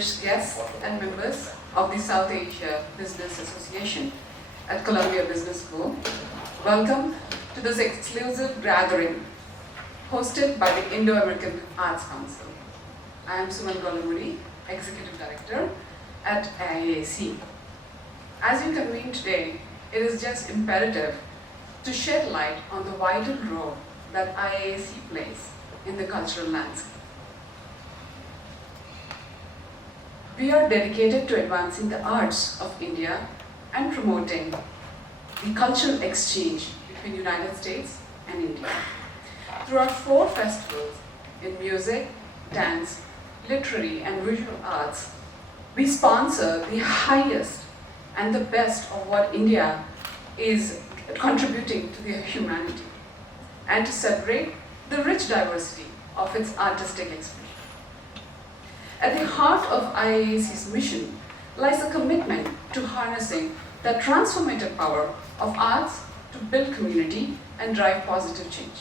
distinguished guests and members of the South Asia Business Association at Columbia Business School, welcome to this exclusive gathering hosted by the Indo-American Arts Council. I am Suman Golamudi, Executive Director at IAAC. As you convene today, it is just imperative to shed light on the vital role that IAAC plays in the cultural landscape. We are dedicated to advancing the arts of India and promoting the cultural exchange between the United States and India. Through our 4 festivals in music, dance, literary and visual arts, we sponsor the highest and the best of what India is contributing to their humanity, and to celebrate the rich diversity of its artistic expression. At the heart of IAAC's mission lies a commitment to harnessing the transformative power of arts to build community and drive positive change.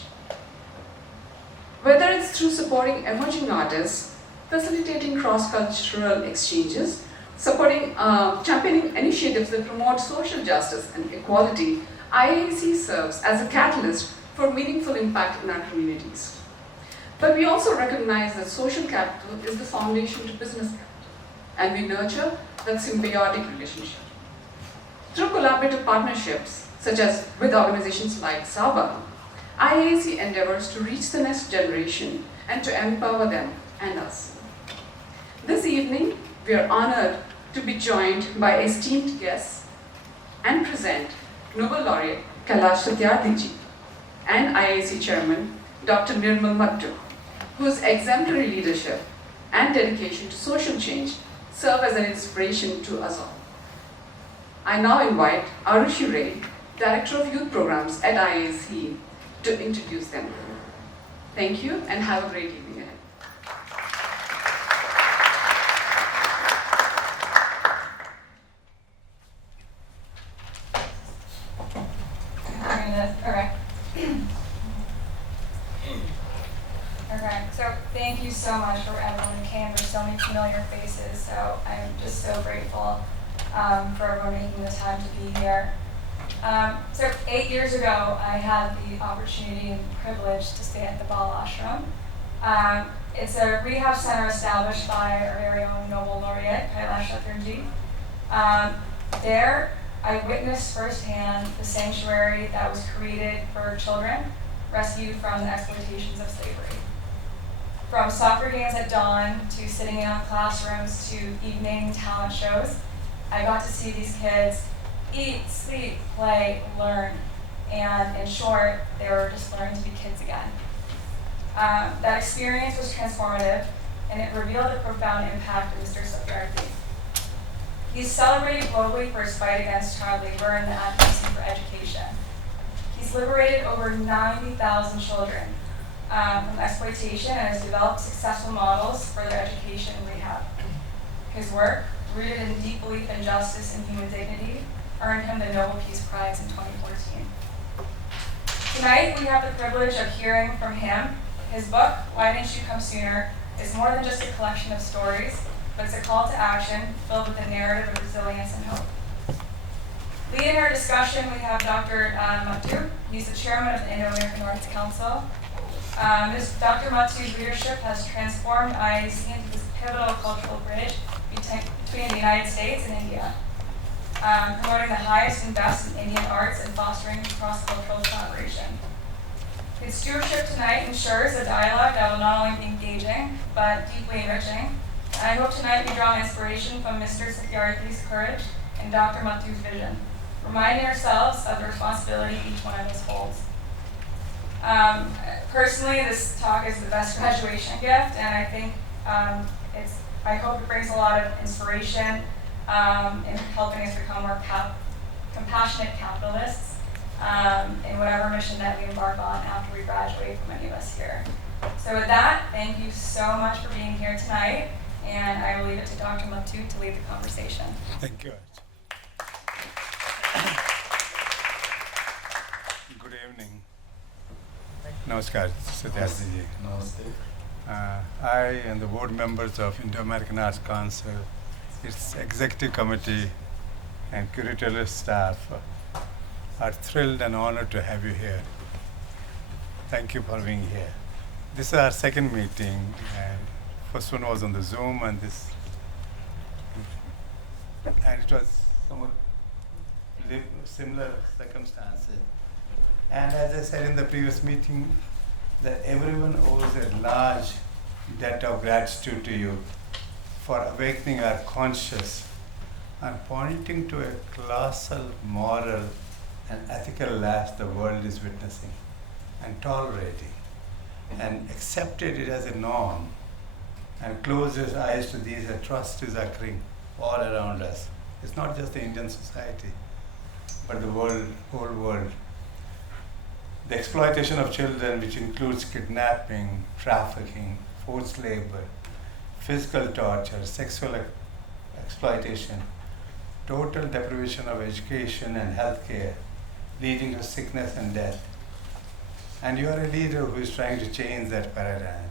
Whether it's through supporting emerging artists, facilitating cross-cultural exchanges, supporting, championing initiatives that promote social justice and equality, IAAC serves as a catalyst for meaningful impact in our communities. But we also recognize that social capital is the foundation to business capital, and we nurture that symbiotic relationship. Through collaborative partnerships, such as with organizations like SABA, IAAC endeavors to reach the next generation and to empower them and us. This evening, we are honored to be joined by esteemed guests and present Nobel Laureate Kailash Satyarthi ji and IAAC Chairman Dr. Nirmal Mattoo, whose exemplary leadership and dedication to social change serve as an inspiration to us all. I now invite Arushi Ray, Director of Youth Programs at IAAC, to introduce them. Thank you and have a great evening ahead. Okay, so thank you so much for everyone who came. There's so many familiar faces, so I'm just so grateful for everyone making the time to be here. So 8 years ago, I had the opportunity and privilege to stay at the Bal Ashram. It's a rehab center established by our very own Nobel Laureate Kailash Satyarthi. There, I witnessed firsthand the sanctuary that was created for children rescued from the exploitations of slavery. From soccer games at dawn, to sitting in classrooms, to evening talent shows, I got to see these kids eat, sleep, play, learn, and in short, they were just learning to be kids again. That experience was transformative, and it revealed the profound impact of Mr. Satyarthi. He's celebrated globally for his fight against child labor and the advocacy for education. He's liberated over 90,000 children from exploitation and has developed successful models for their education and rehab. His work, rooted in deep belief in justice and human dignity, earned him the Nobel Peace Prize in 2014. Tonight, we have the privilege of hearing from him. His book, Why Didn't You Come Sooner, is more than just a collection of stories, but it's a call to action filled with a narrative of resilience and hope. Leading our discussion, we have Dr. Mattoo. He's the chairman of the Indo-American Arts Council. Dr. Mattoo's leadership has transformed IAAC into this pivotal cultural bridge between the United States and India, promoting the highest and best in Indian arts and fostering cross-cultural collaboration. His stewardship tonight ensures a dialogue that will not only be engaging, but deeply enriching. And I hope tonight we draw inspiration from Mr. Satyarthi's courage and Dr. Mattoo's vision, reminding ourselves of the responsibility each one of us holds. Personally, this talk is the best graduation gift, and I think I hope it brings a lot of inspiration in helping us become more compassionate capitalists in whatever mission that we embark on after we graduate from any of us here. So with that, thank you so much for being here tonight, and I will leave it to Dr. Mattoo to lead the conversation. Thank you. Good evening. Namaskar, Satyarthi ji. Namaste. I and the board members of Indo-American Arts Council, its executive committee and curatorial staff are thrilled and honored to have you here. Thank you for being here. This is our second meeting, and first one was on the Zoom, and it was somewhat similar circumstances. And as I said in the previous meeting, that everyone owes a large debt of gratitude to you for awakening our conscience and pointing to a colossal moral and ethical lapse the world is witnessing and tolerating, and accepted it as a norm and closed its eyes to these atrocities occurring all around us. It's not just the Indian society, but the world, whole world. The exploitation of children, which includes kidnapping, trafficking, forced labor, physical torture, sexual exploitation, total deprivation of education and health care, leading to sickness and death. And you are a leader who is trying to change that paradigm.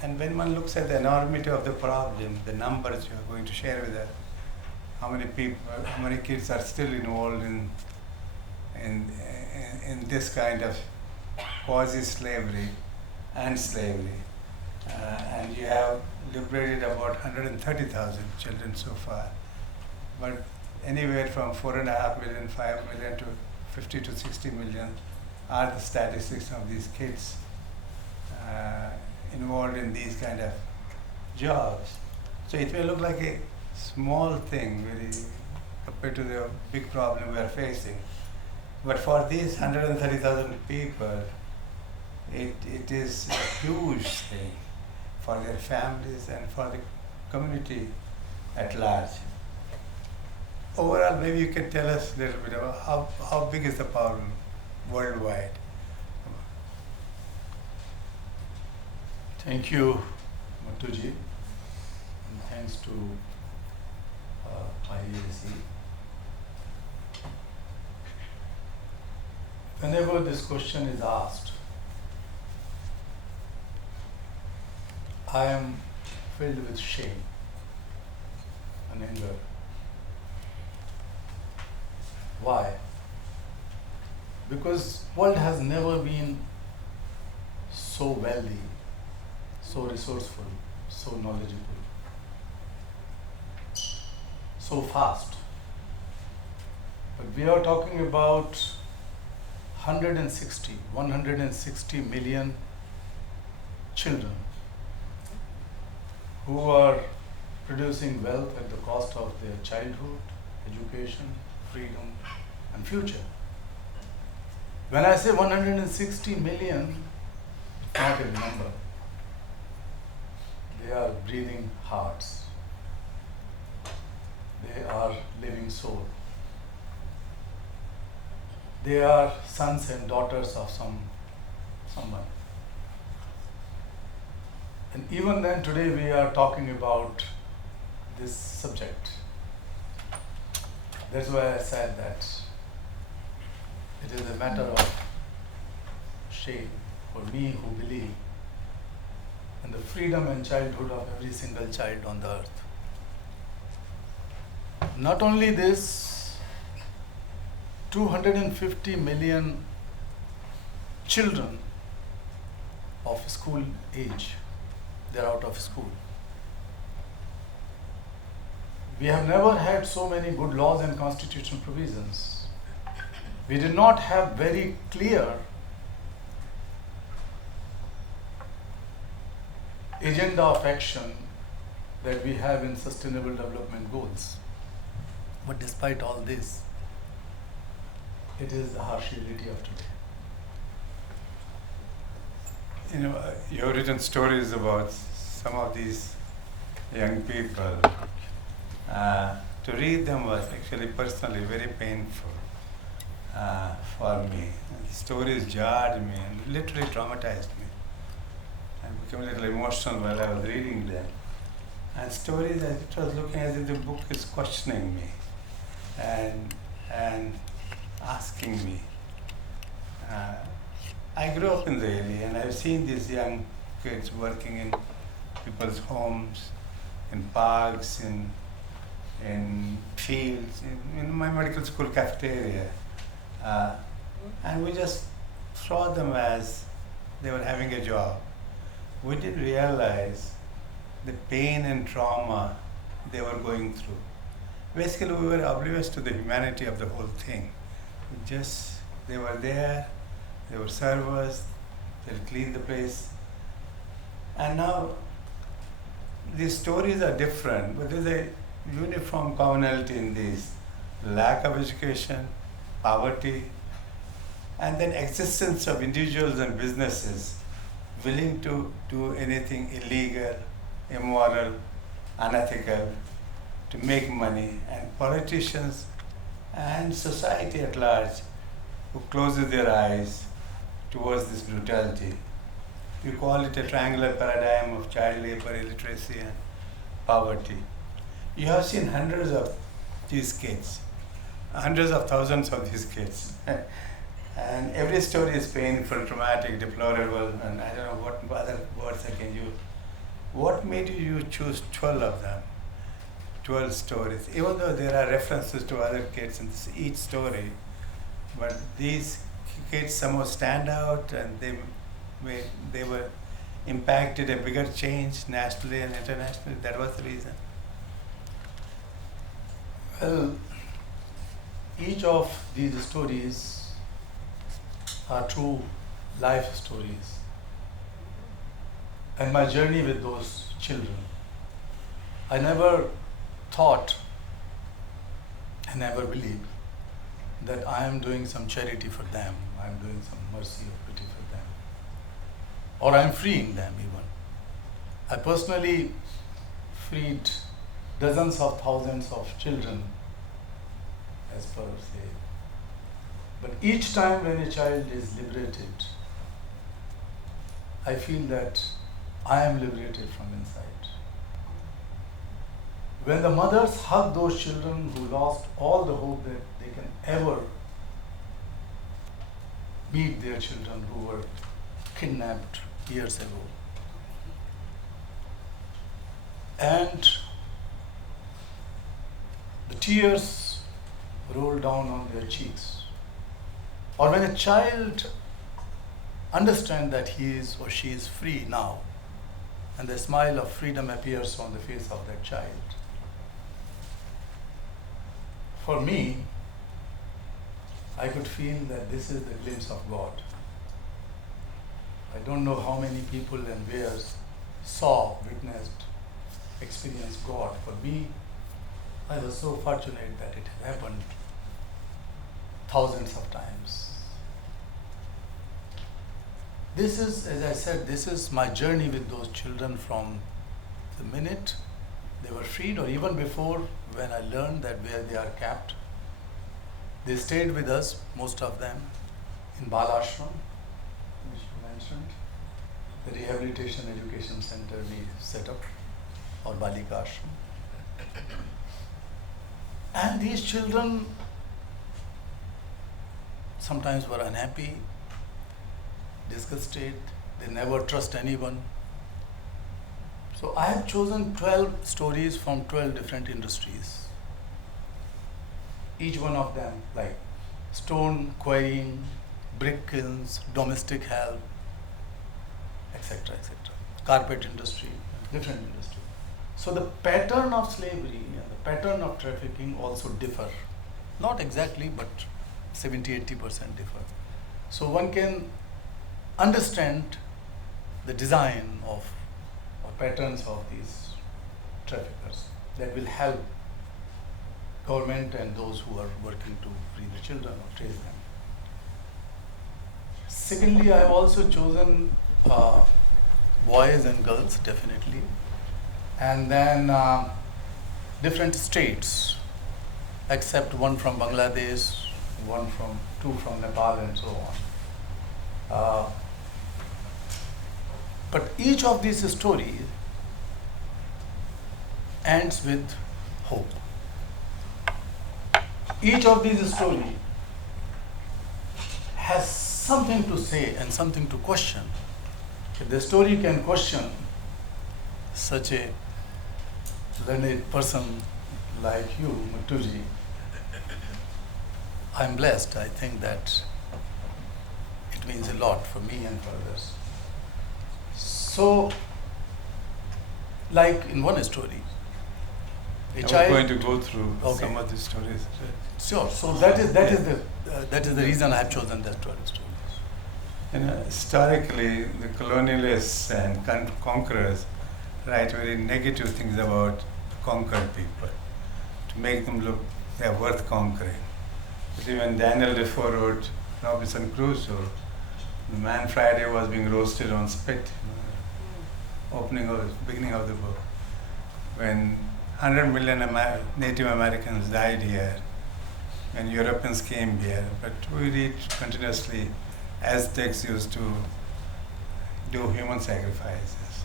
And when one looks at the enormity of the problem, the numbers you are going to share with us, how many people, how many kids are still involved in this kind of quasi-slavery and slavery. And you have liberated about 130,000 children so far. But anywhere from 4.5 million, 5 million to 50 to 60 million are the statistics of these kids involved in these kind of jobs. So it may look like a small thing very compared to the big problem we are facing. But for these 130,000 people, it is a huge thing for their families and for the community at large. Overall, maybe you can tell us a little bit about how big is the problem worldwide. Thank you, Mattooji, and thanks to IAAC. Whenever this question is asked, I am filled with shame and anger. Why? Because world has never been so wealthy, so resourceful, so knowledgeable, so fast. But we are talking about 160 million children who are producing wealth at the cost of their childhood, education, freedom, and future. When I say 160 million, it's not a number. They are breathing hearts. They are living soul. They are sons and daughters of someone. And even then, today we are talking about this subject. That's why I said that it is a matter of shame for me who believe in the freedom and childhood of every single child on the earth. Not only this, 250 million children of school age, they are out of school. We have never had so many good laws and constitutional provisions. We did not have very clear agenda of action that we have in sustainable development goals. But despite all this, it is the harsh reality of today. You know, you have written stories about some of these young people. To read them was actually personally very painful for me. And the stories jarred me and literally traumatized me. I became a little emotional while I was reading them. And stories, it was looking as if the book is questioning me and asking me I grew up in Delhi and I've seen these young kids working in people's homes, in parks, in fields, in my medical school cafeteria. And we just saw them as they were having a job. We didn't realize the pain and trauma they were going through. Basically, we were oblivious to the humanity of the whole thing. They were there, they were servers, they would clean the place. And now, these stories are different, but there's a uniform commonality in these. Lack of education, poverty, and then existence of individuals and businesses willing to do anything illegal, immoral, unethical to make money, and politicians and society at large who closes their eyes towards this brutality. We call it a triangular paradigm of child labor, illiteracy, and poverty. You have seen hundreds of these kids, hundreds of thousands of these kids. And every story is painful, traumatic, deplorable, and I don't know what other words I can use. What made you choose 12 of them? 12 stories, even though there are references to other kids in each story, but these kids somehow stand out, and they were impacted a bigger change nationally and internationally. That was the reason. Well, each of these stories are true life stories. And my journey with those children, I never thought, I never believed that I am doing some charity for them, I am doing some mercy or pity for them, or I am freeing them even. I personally freed dozens of thousands of children, as per say. But each time when a child is liberated, I feel that I am liberated from inside. When the mothers hug those children who lost all the hope that they can ever meet their children who were kidnapped years ago, and the tears roll down on their cheeks, or when a child understands that he is or she is free now, and the smile of freedom appears on the face of that child, for me, I could feel that this is the glimpse of God. I don't know how many people and where saw, witnessed, experienced God. For me, I was so fortunate that it happened thousands of times. This is, as I said, this is my journey with those children from the minute they were freed, or even before, when I learned that where they are kept. They stayed with us, most of them, in Bal Ashram, which you mentioned, the rehabilitation education center we set up, or Balika Ashram. And these children sometimes were unhappy, disgusted, they never trust anyone. So I have chosen 12 stories from 12 different industries. Each one of them, like stone quarrying, brick kilns, domestic help, etc., etc. Carpet industry, different industry. So the pattern of slavery and the pattern of trafficking also differ. Not exactly, but 70-80% differ. So one can understand the design of or patterns of these traffickers that will help government and those who are working to free the children or trace them. Secondly, I have also chosen boys and girls, definitely, and then different states, except one from Bangladesh, two from Nepal, and so on. But each of these stories ends with hope. Each of these stories has something to say and something to question. If the story can question such a learned person like you, Mattuji, I'm blessed. I think that it means a lot for me and for others. So, like in one story, a I'm child. going to go through Okay. some of the stories. Sure. So that is the reason I have chosen that story. You know, historically, the colonialists and conquerors write very negative things about the conquered people to make them look they are worth conquering. But even Daniel Defoe wrote Robinson Crusoe. The man Friday was being roasted on spit. Beginning of the book, when 100 million Native Americans died here, when Europeans came here, but we read continuously Aztecs used to do human sacrifices.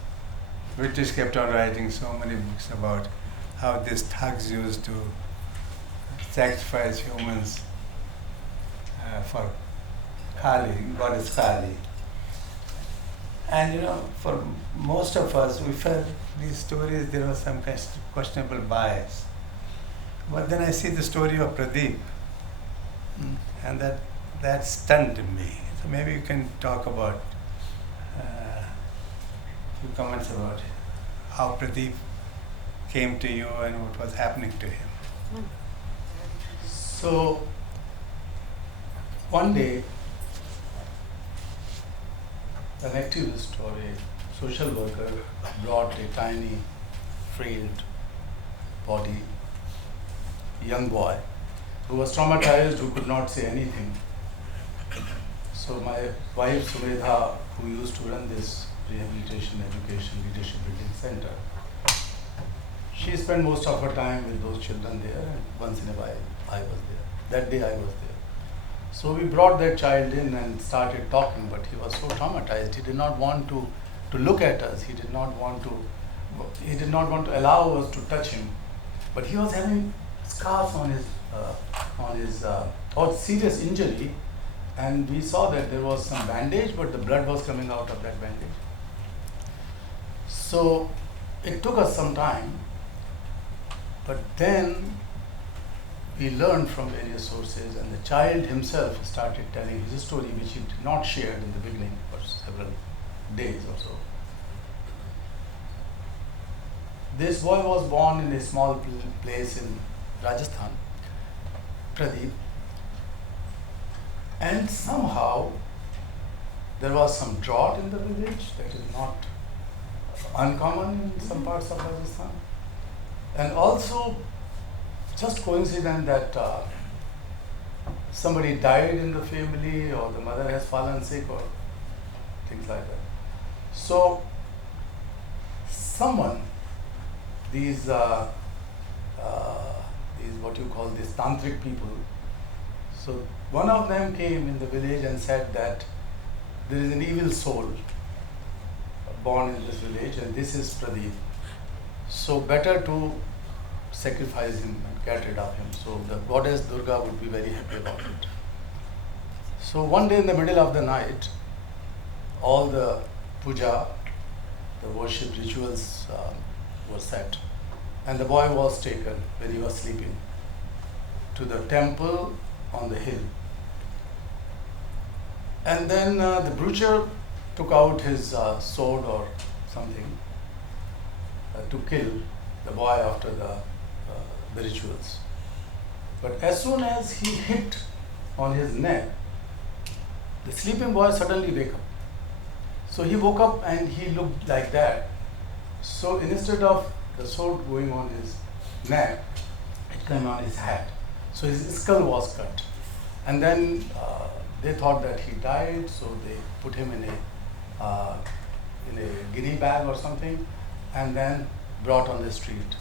British kept on writing so many books about how these thugs used to sacrifice humans for Kali, goddess Kali. And you know, for most of us, we felt these stories, there was some kind of questionable bias. But then I see the story of Pradeep, and that stunned me. So maybe you can talk about a few comments about how Pradeep came to you and what was happening to him. So one day, an activist or a social worker brought a tiny, frailed body, young boy, who was traumatized, who could not say anything. So my wife Sumedha, who used to run this rehabilitation, education, leadership building center, she spent most of her time with those children there, and once in a while I was there. That day I was there. So we brought that child in and started talking, but he was so traumatized. He did not want to look at us. He did not want to allow us to touch him. But he was having scars on his serious injury, and we saw that there was some bandage, but the blood was coming out of that bandage. So it took us some time, but then we learned from various sources, and the child himself started telling his story, which he did not share in the beginning for several days or so. This boy was born in a small place in Rajasthan, Pradeep, and somehow there was some drought in the village that is not uncommon in some parts of Rajasthan, and also just coincident that somebody died in the family, or the mother has fallen sick, or things like that. So someone, these what you call these tantric people, so one of them came in the village and said that there is an evil soul born in this village, and this is Pradeep. So better to sacrifice him and get rid of him. So the goddess Durga would be very happy about it. So one day in the middle of the night, all the puja, the worship rituals were set, and the boy was taken when he was sleeping to the temple on the hill. And then the butcher took out his sword or something to kill the boy after the rituals. But as soon as he hit on his neck, the sleeping boy suddenly wake up. So he woke up and he looked like that. So instead of the sword going on his neck, it came on his head. So his skull was cut. And then they thought that he died, so they put him in a guinea bag or something, and then brought on the street.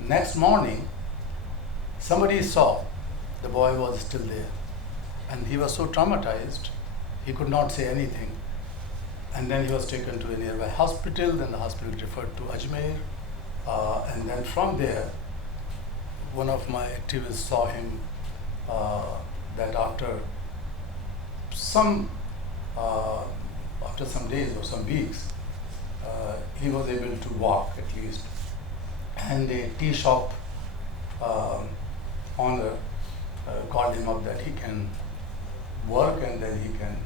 Next morning, somebody saw the boy was still there, and he was so traumatized, he could not say anything. And then he was taken to a nearby hospital, then the hospital referred to Ajmer, and then from there, one of my activists saw him that after some uh, after some days or some weeks, he was able to walk at least. And a tea shop owner called him up that he can work and then he can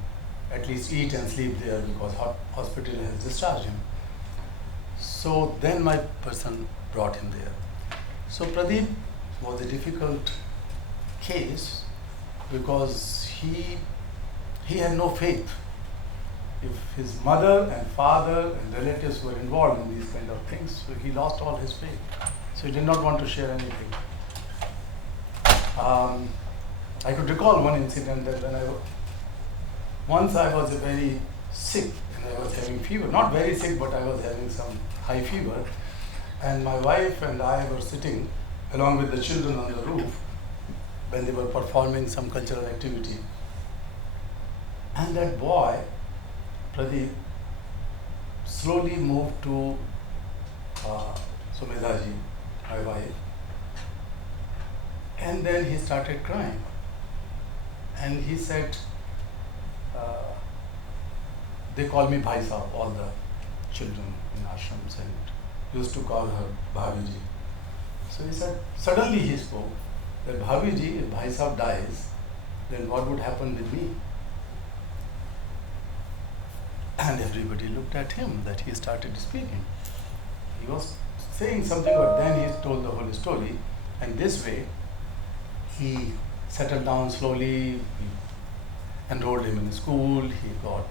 at least eat and sleep there because hospital has discharged him. So then my person brought him there. So Pradeep was a difficult case because he had no faith. If his mother and father and relatives were involved in these kind of things, so he lost all his faith. So he did not want to share anything. I could recall one incident that once I was very sick and I was having fever, not very sick, but I was having some high fever, and my wife and I were sitting along with the children on the roof when they were performing some cultural activity. And that boy, Pradeep, slowly moved to Sumedaji, my wife, and then he started crying. And he said, they call me Bhai Sahab, all the children in ashrams, and used to call her Bhaviji. So he said, suddenly he spoke that Bhaviji, if Bhai Sahab dies, then what would happen with me? And everybody looked at him that he started speaking. He was saying something, but then he told the whole story. And this way, he settled down slowly, we enrolled him in school, he got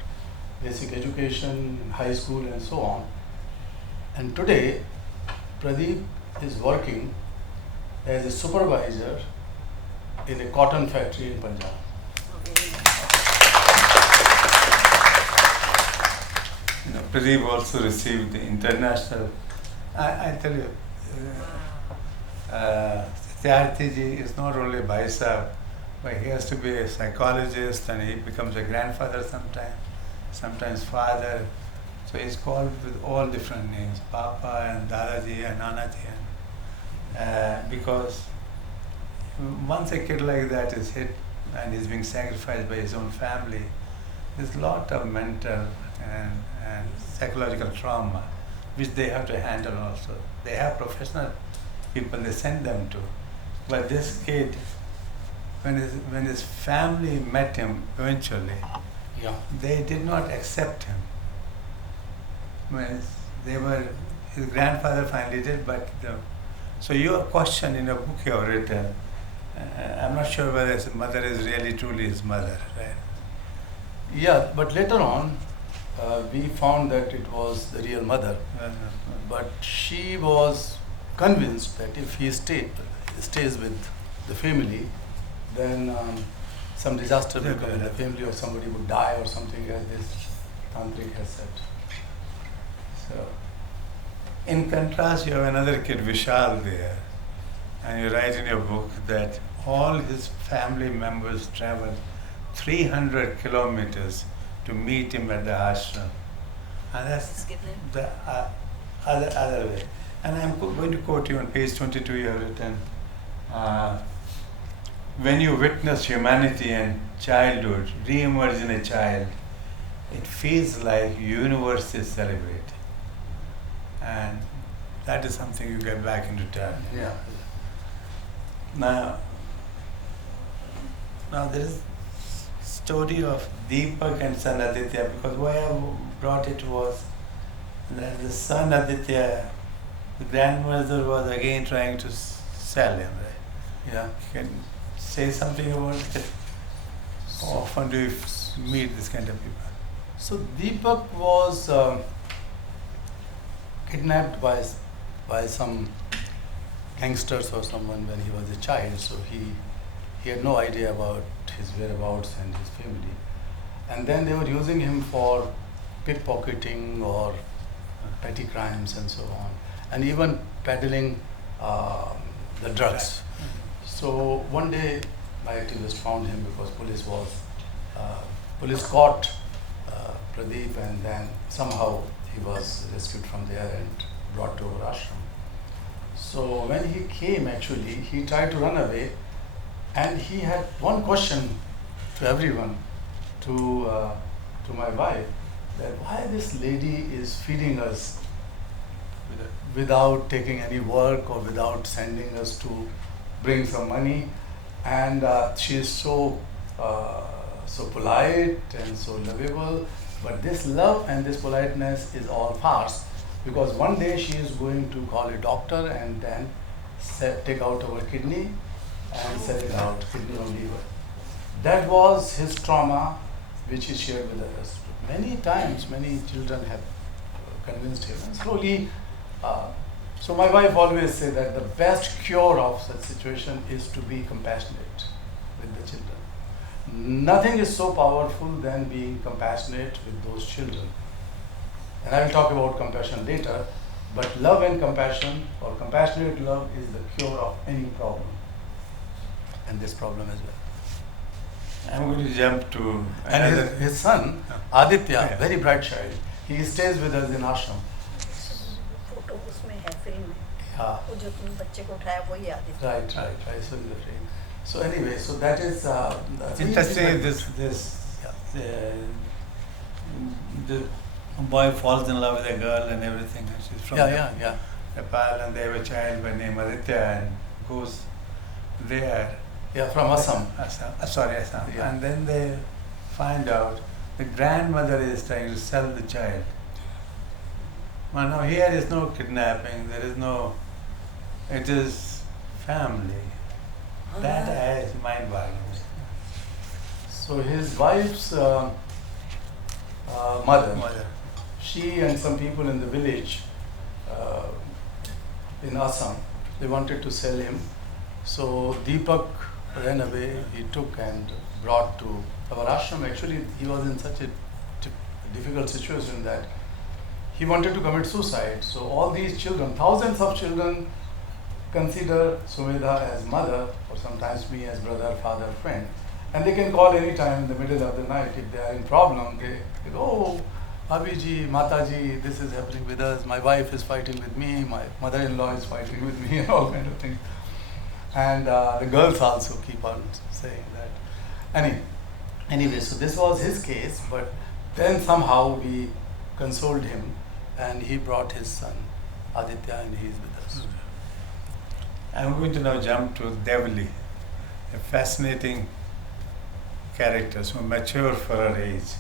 basic education in high school and so on. And today, Pradeep is working as a supervisor in a cotton factory in Punjab. You know, Pradeep also received the international. I tell you, Satyarthi ji is not only Bhai Sahab, but he has to be a psychologist and he becomes a grandfather sometimes father. So he's called with all different names, Papa and Dadaji and Nanaji. Because once a kid like that is hit and is being sacrificed by his own family, there's a lot of mental and psychological trauma which they have to handle also. They have professional people they send them to. But this kid, when his family met him eventually, they did not accept him. His grandfather finally did, but so your question in a book you have written, I'm not sure whether his mother is really truly his mother, right? Yeah, but later on, we found that it was the real mother. But she was convinced that if he stays with the family, then some disaster will come in the family, or somebody would die or something, as this tantric has said. So, in contrast, you have another kid, Vishal, there, and you write in your book that all his family members traveled 300 kilometers to meet him at the ashram. And that's the other way. And I'm going to quote you on page 22, you have written, when you witness humanity and childhood re-emerge in a child, it feels like universe is celebrating. And that is something you get back in return. yeah. Now there is story of Deepak and son Aditya, because why I brought it was that the son Aditya, the grandmother was again trying to sell him, right? Yeah. Can you say something about it? How often do you meet this kind of people? So Deepak was kidnapped by some gangsters or someone when he was a child, so he had no idea about his whereabouts and his family. And then they were using him for pickpocketing or petty crimes and so on, and even peddling the drugs. So one day my activists found him because police caught Pradeep, and then somehow he was rescued from there and brought to our ashram. So when he came, actually, he tried to run away, and he had one question to everyone, to to my wife that why this lady is feeding us without taking any work or without sending us to bring some money, and she is so polite and so lovable, but this love and this politeness is all farce, because one day she is going to call a doctor and then take out our kidney and sell it out, kidney or liver. That was his trauma, which he shared with us. Many times, many children have convinced him, and slowly. So my wife always says that the best cure of such situation is to be compassionate with the children. Nothing is so powerful than being compassionate with those children. And I will talk about compassion later, but love and compassion, or compassionate love, is the cure of any problem, and this problem as well. I'm going to jump to And another. his son, Aditya, Yeah. very bright child, he stays with us in ashram. Photo उसमें है film में Yeah. वो जो तुम बच्चे को उठाया वही Aditya Right. So in the frame. So anyway, so that is. It's interesting. The boy falls in love with a girl and everything. And she's from Yeah. Nepal, and they have a child by name Aditya, and goes there. Yeah, from Assam. Assam. Yeah. And then they find out the grandmother is trying to sell the child. Well, no, here is no kidnapping. There is no. It is family. That is mind-boggling. So his wife's mother, Mother. she and some people in the village in Assam, they wanted to sell him. So Deepak ran away. He took and brought to our ashram. Actually, he was in such a difficult situation that he wanted to commit suicide. So all these children, thousands of children, consider Sumedha as mother, or sometimes me as brother, father, friend. And they can call any time in the middle of the night if they are in problem. They go, oh, Abhiji, Mataji, this is happening with us. My wife is fighting with me. My mother-in-law is fighting with me, and all kind of things. And the girls also keep on saying that. Anyway, so this was his case, but then somehow we consoled him, and he brought his son, Aditya, and he is with us. I'm going to now jump to Devali, a fascinating character, so mature for her age.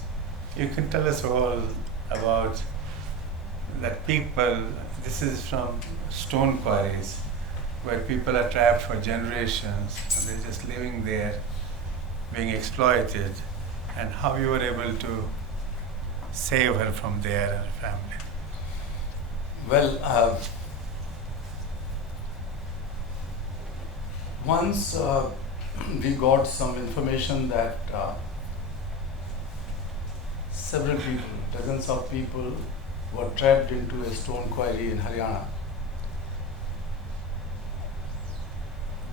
You can tell us all about that people. This is from stone quarries, where people are trapped for generations, and they're just living there, being exploited, and how you were able to save her from there and her family. Well, once we got some information that several people, dozens of people, were trapped into a stone quarry in Haryana.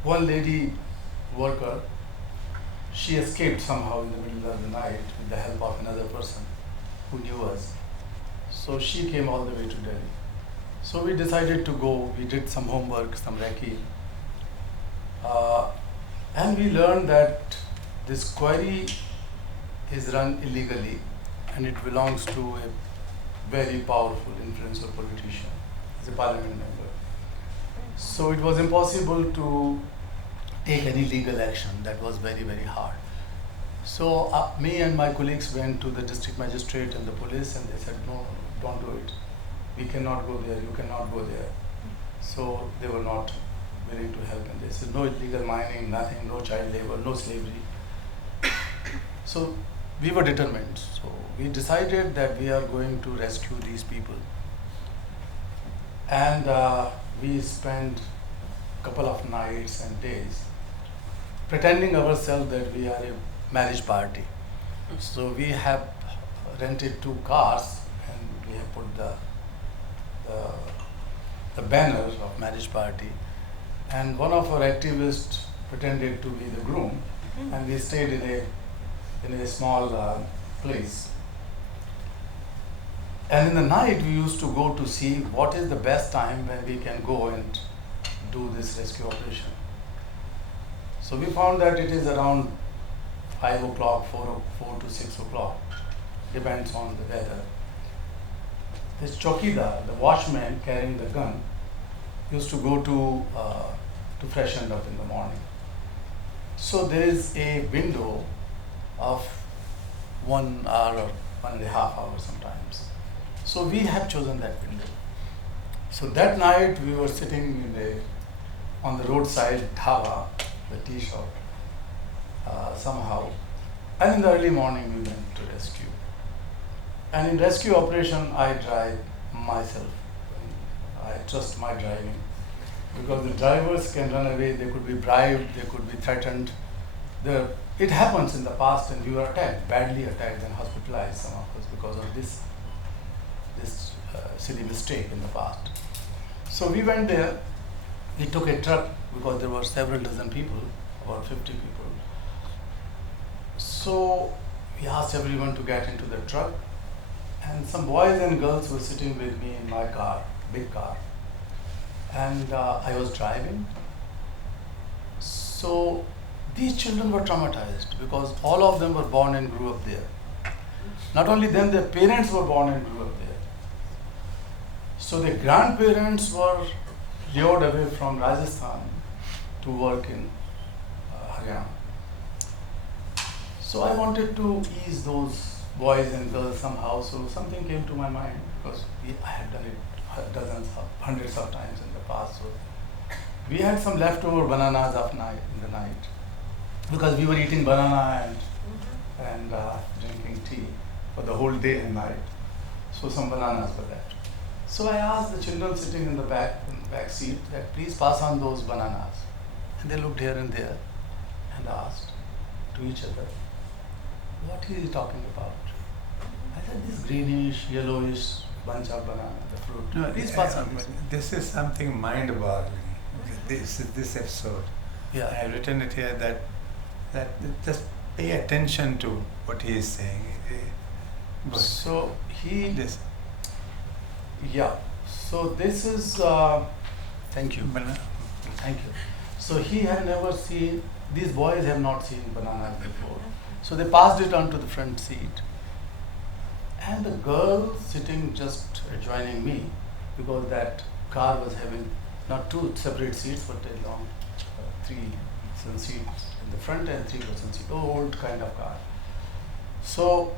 One lady worker, she escaped somehow in the middle of the night with the help of another person who knew us. So she came all the way to Delhi. So we decided to go. We did some homework, some recce. And we learned that this quarry is run illegally, and it belongs to a very powerful, influential politician. He's a parliament member. So it was impossible to take any legal action. That was very, very hard. So me and my colleagues went to the district magistrate and the police, and they said, no, don't do it. We cannot go there, you cannot go there. So they were not willing to help, and they said, no illegal mining, nothing, no child labor, no slavery. So we were determined. So we decided that we are going to rescue these people. And we spent a couple of nights and days pretending ourselves that we are a marriage party. So we have rented 2 cars, and we have put the banner of marriage party. And one of our activists pretended to be the groom, and we stayed in a small place. And in the night, we used to go to see what is the best time when we can go and do this rescue operation. So we found that it is around 5 o'clock, 4 to 6 o'clock. depends on the weather. This chokidar, the watchman carrying the gun, used to go to freshen up in the morning. So there is a window of 1 hour or 1.5 hours sometimes. So we have chosen that window. So that night we were sitting on the roadside dhaba, the tea shop, somehow. And in the early morning we went to rescue. And in rescue operation I drive myself. I trust my driving. Because the drivers can run away, they could be bribed, they could be threatened. It happens in the past, and we were attacked, badly attacked and hospitalized, some of us, because of this silly mistake in the past. So we went there, we took a truck because there were several dozen people, about 50 people. So we asked everyone to get into the truck, and some boys and girls were sitting with me in my car, big car. And I was driving. So these children were traumatized because all of them were born and grew up there. Not only them, their parents were born and grew up there. So their grandparents were lured away from Rajasthan to work in Haryana. So I wanted to ease those boys and girls somehow. So something came to my mind because I had done it dozens, hundreds of times in the past. So we had some leftover bananas in the night because we were eating banana and drinking tea for the whole day and night. So some bananas were left. So I asked the children sitting in the back seat that please pass on those bananas. And they looked here and there and asked to each other, what is he talking about? I said, this greenish, yellowish bunch of banana, the fruit. No, Please pass on this. This is something mind-boggling. This episode. Yeah. I have written it here that just pay attention to what he is saying. So This. yeah. So this is, thank you. Thank you. So he had never seen, these boys have not seen bananas before. So they passed it on to the front seat. And the girl sitting just adjoining me, because that car was having not 2 separate seats, but a long 3-person seats in the front and 3-person seat, old kind of car. So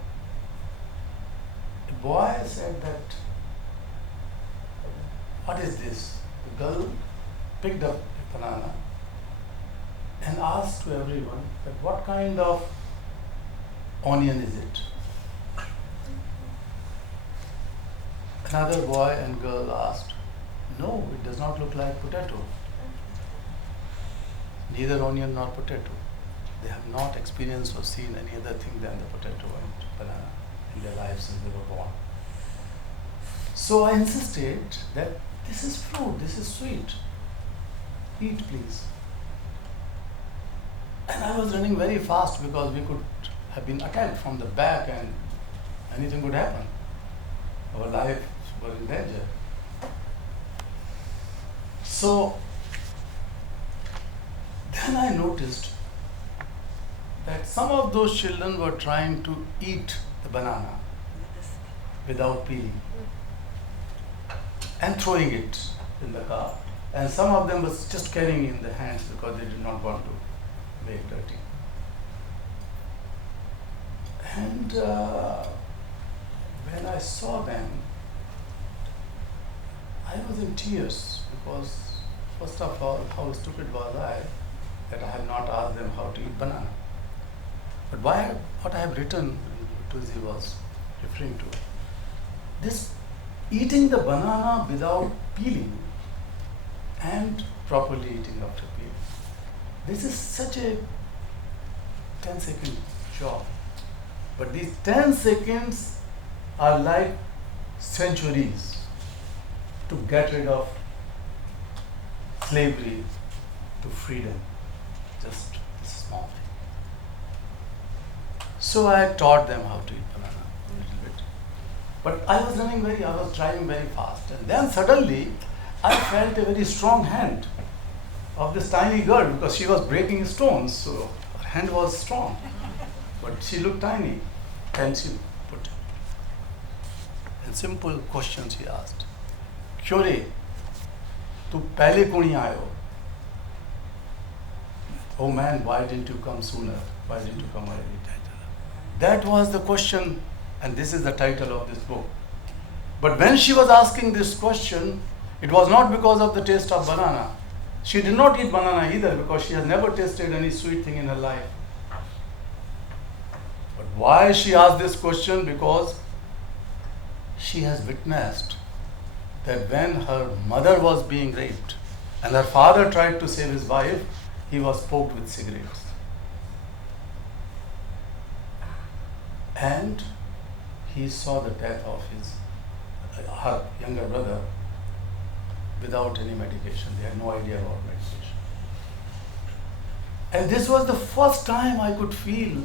the boy said that, what is this? The girl picked up a banana and asked to everyone that what kind of onion is it? Another boy and girl asked, no, it does not look like potato. Neither onion nor potato. They have not experienced or seen any other thing than the potato and banana in their lives since they were born. So I insisted that this is fruit, this is sweet. Eat, please. And I was running very fast because we could have been attacked from the back and anything could happen. Our lives were in danger. So then I noticed that some of those children were trying to eat the banana without peeling and throwing it in the car. And some of them was just carrying in the hands because they did not want to make dirty. And when I saw them, I was in tears because first of all, how stupid was I that I have not asked them how to eat banana. But what I have written, Tuzi was referring to, this eating the banana without peeling and properly eating after peeling. This is such a 10-second job. But these 10 seconds are like centuries to get rid of slavery to freedom. Just this small thing. So I taught them how to eat banana a little bit. But I was driving very fast. And then suddenly I felt a very strong hand of this tiny girl because she was breaking stones. So her hand was strong. But she looked tiny. And she put And simple question she asked. क्यों रे तू पहले क्यों नहीं आयो? Oh man, why didn't you come sooner? Why didn't you come early? That was the question, and this is the title of this book. But when she was asking this question, it was not because of the taste of banana. She did not eat banana either because she has never tasted any sweet thing in her life. But why she asked this question? Because she has witnessed that when her mother was being raped and her father tried to save his wife, he was poked with cigarettes. And he saw the death of her younger brother without any medication. They had no idea about medication. And this was the first time I could feel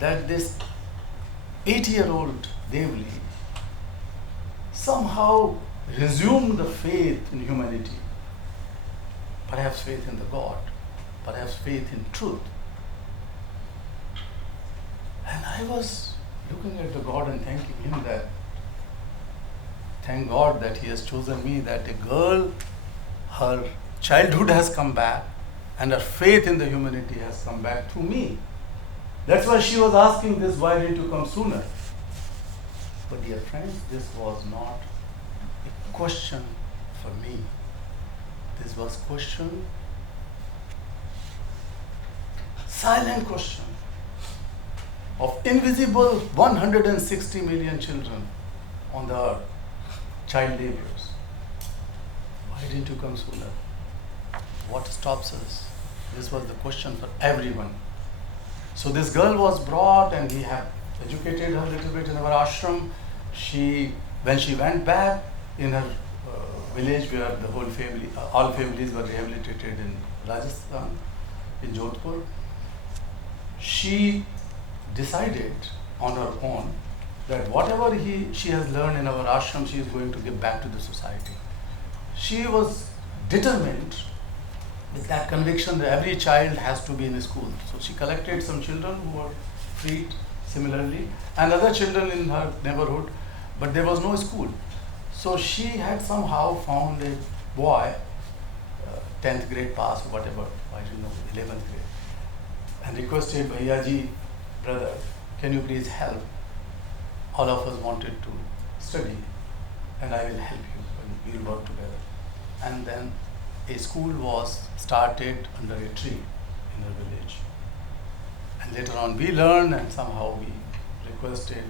that this 80-year-old Devli somehow resumed the faith in humanity, perhaps faith in the God, perhaps faith in truth. And I was looking at the God and thanking him that, thank God that he has chosen me, that a girl, her childhood has come back and her faith in the humanity has come back through me. That's why she was asking this, why didn't you come sooner? But dear friends, this was not a question for me. This was question, silent question of invisible 160 million children on the earth, child laborers. Why didn't you come sooner? What stops us? This was the question for everyone. So this girl was brought and we have educated her a little bit in our ashram. When she went back in her village where the whole family, all families were rehabilitated in Rajasthan, in Jodhpur, she decided on her own that whatever she has learned in our ashram, she is going to give back to the society. She was determined with that conviction that every child has to be in a school. So she collected some children who were freed similarly and other children in her neighborhood, but there was no school. So she had somehow found a boy, 10th grade pass or whatever, I don't know, 11th grade, and requested, Bhaiya ji, brother, can you please help? All of us wanted to study and I will help you and we'll work together. And then a school was started under a tree in our village. And later on we learned and somehow we requested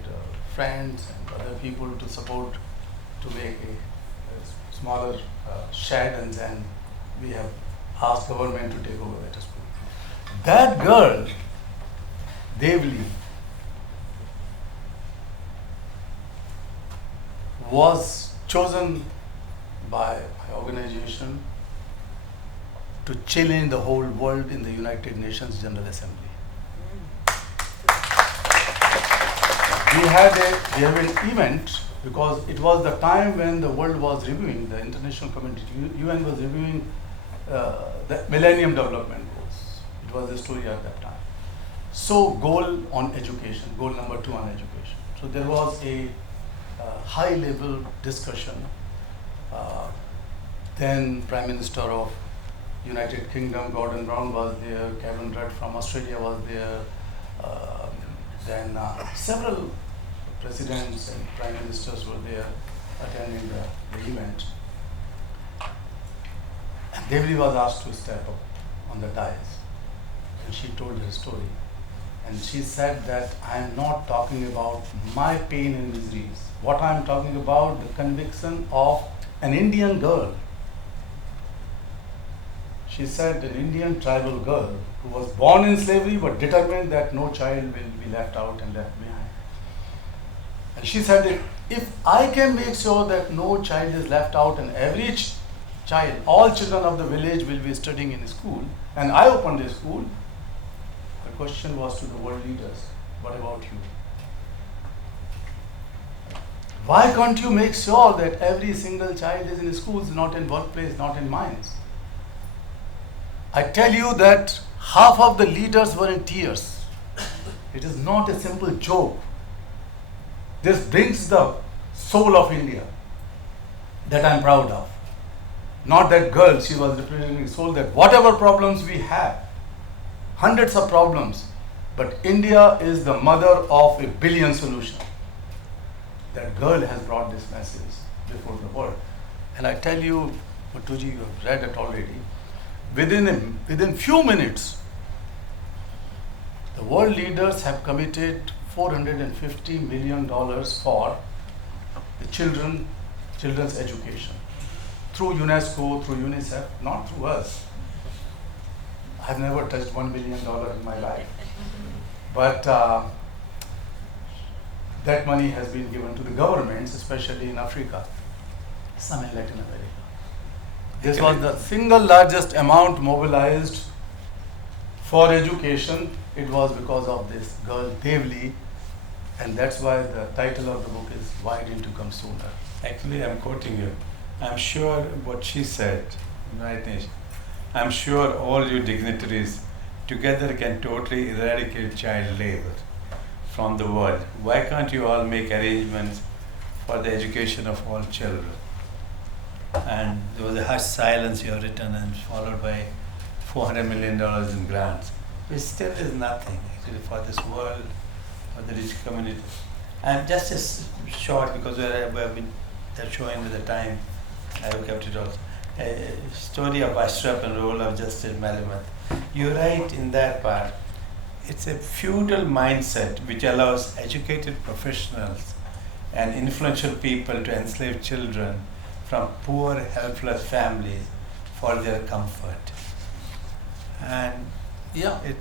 friends and other people to support to make a smaller shed, and then we have asked government to take over that school. That girl, Devli, was chosen by my organization to challenge the whole world in the United Nations General Assembly. We have an event because it was the time when the world was reviewing, the international community, UN was reviewing the Millennium Development Goals. It was a story at that time. So goal on education, goal number 2 on education. So there was a high level discussion. Then Prime Minister of United Kingdom, Gordon Brown was there, Kevin Rudd from Australia was there, then several presidents and prime ministers were there attending the event. And Devli was asked to step up on the dais and she told her story. And she said that I am not talking about my pain and miseries. What I am talking about, the conviction of an Indian girl. She said an Indian tribal girl who was born in slavery but determined that no child will be left out and left behind. And she said that if I can make sure that no child is left out and every child, all children of the village will be studying in school, and I opened a school, the question was to the world leaders, what about you? Why can't you make sure that every single child is in schools, not in workplace, not in mines? I tell you that half of the leaders were in tears. It is not a simple joke. This brings the soul of India that I'm proud of. Not that girl, she was representing soul that whatever problems we have, hundreds of problems, but India is the mother of a billion solutions. That girl has brought this message before the world. And I tell you, Mattuji, you have read it already, within few minutes, the world leaders have committed $450 million for the children's education. Through UNESCO, through UNICEF, not through us. I've never touched $1 million in my life. But that money has been given to the governments, especially in Africa, some in Latin America. This was the single largest amount mobilized for education. It was because of this girl Devli, and that's why the title of the book is Why Didn't You Come Sooner? Actually, I'm quoting you. I'm sure what she said, right, Nish? I'm sure all you dignitaries together can totally eradicate child labor from the world. Why can't you all make arrangements for the education of all children? And there was a hushed silence you have written and followed by $400 million in grants, which still is nothing actually for this world, for the rich community. And just as short, because they're showing with the time, I have kept it also. A story of Ashraf and role of Justice Malamat. You write in that part, it's a feudal mindset which allows educated professionals and influential people to enslave children from poor, helpless families for their comfort. And Yeah. it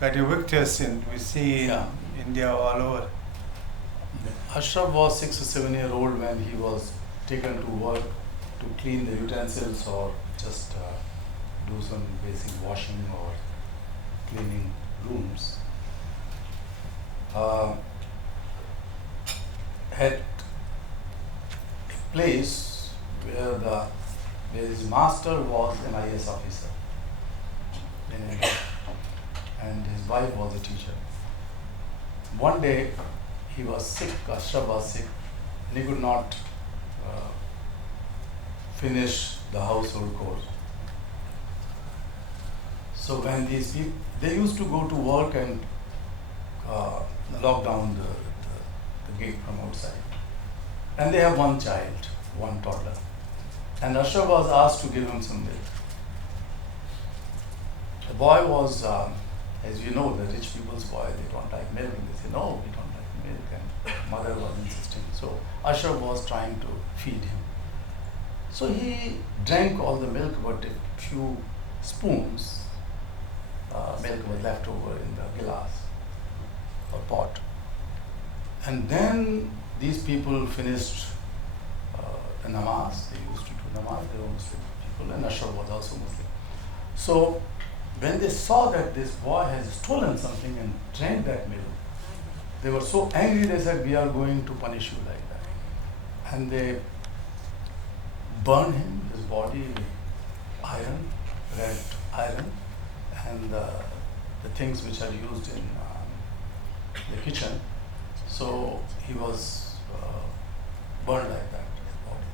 got ubiquitous in, we see in Yeah. India all over. Ashraf was 6 or 7 years old when he was taken to work to clean the utensils or just do some basic washing or cleaning rooms. Had a place where his master was an IAS officer in India and his wife was a teacher. One day he was sick, Ashraf was sick, and he could not finish the household chores. So when these people, they used to go to work and lock down the gate from outside. And they have one child, one toddler. And Ashraf was asked to give him some milk. The boy was, as you know, the rich people's boy, they don't like milk. And they say, no, we don't like milk. And mother was insisting. So Ashraf was trying to feed him. So he drank all the milk, but a few spoons milk was left over in the glass or pot. And then these people finished the namaz. They used to do namaz, they were Muslim people, and Ashraf was also Muslim. So when they saw that this boy has stolen something and drank that milk, they were so angry, they said, we are going to punish you like that. And they burned him, his body with iron, red iron, and the things which are used in the kitchen. So he was burned like that, his body.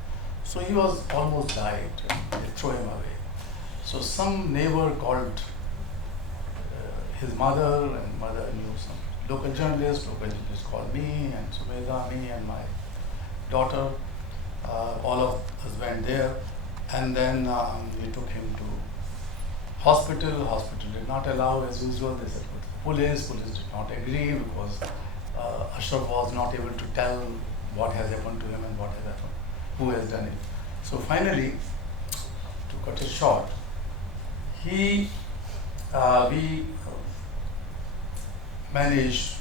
So he was almost died, and they threw him away. So some neighbor called his mother, and mother knew some local journalists called me, and Subeda, me and my daughter. All of us went there, and then we took him to hospital. Hospital did not allow, as usual. They said police did not agree because Ashraf was not able to tell what has happened to him and what has happened, who has done it. So finally, to cut it short, we managed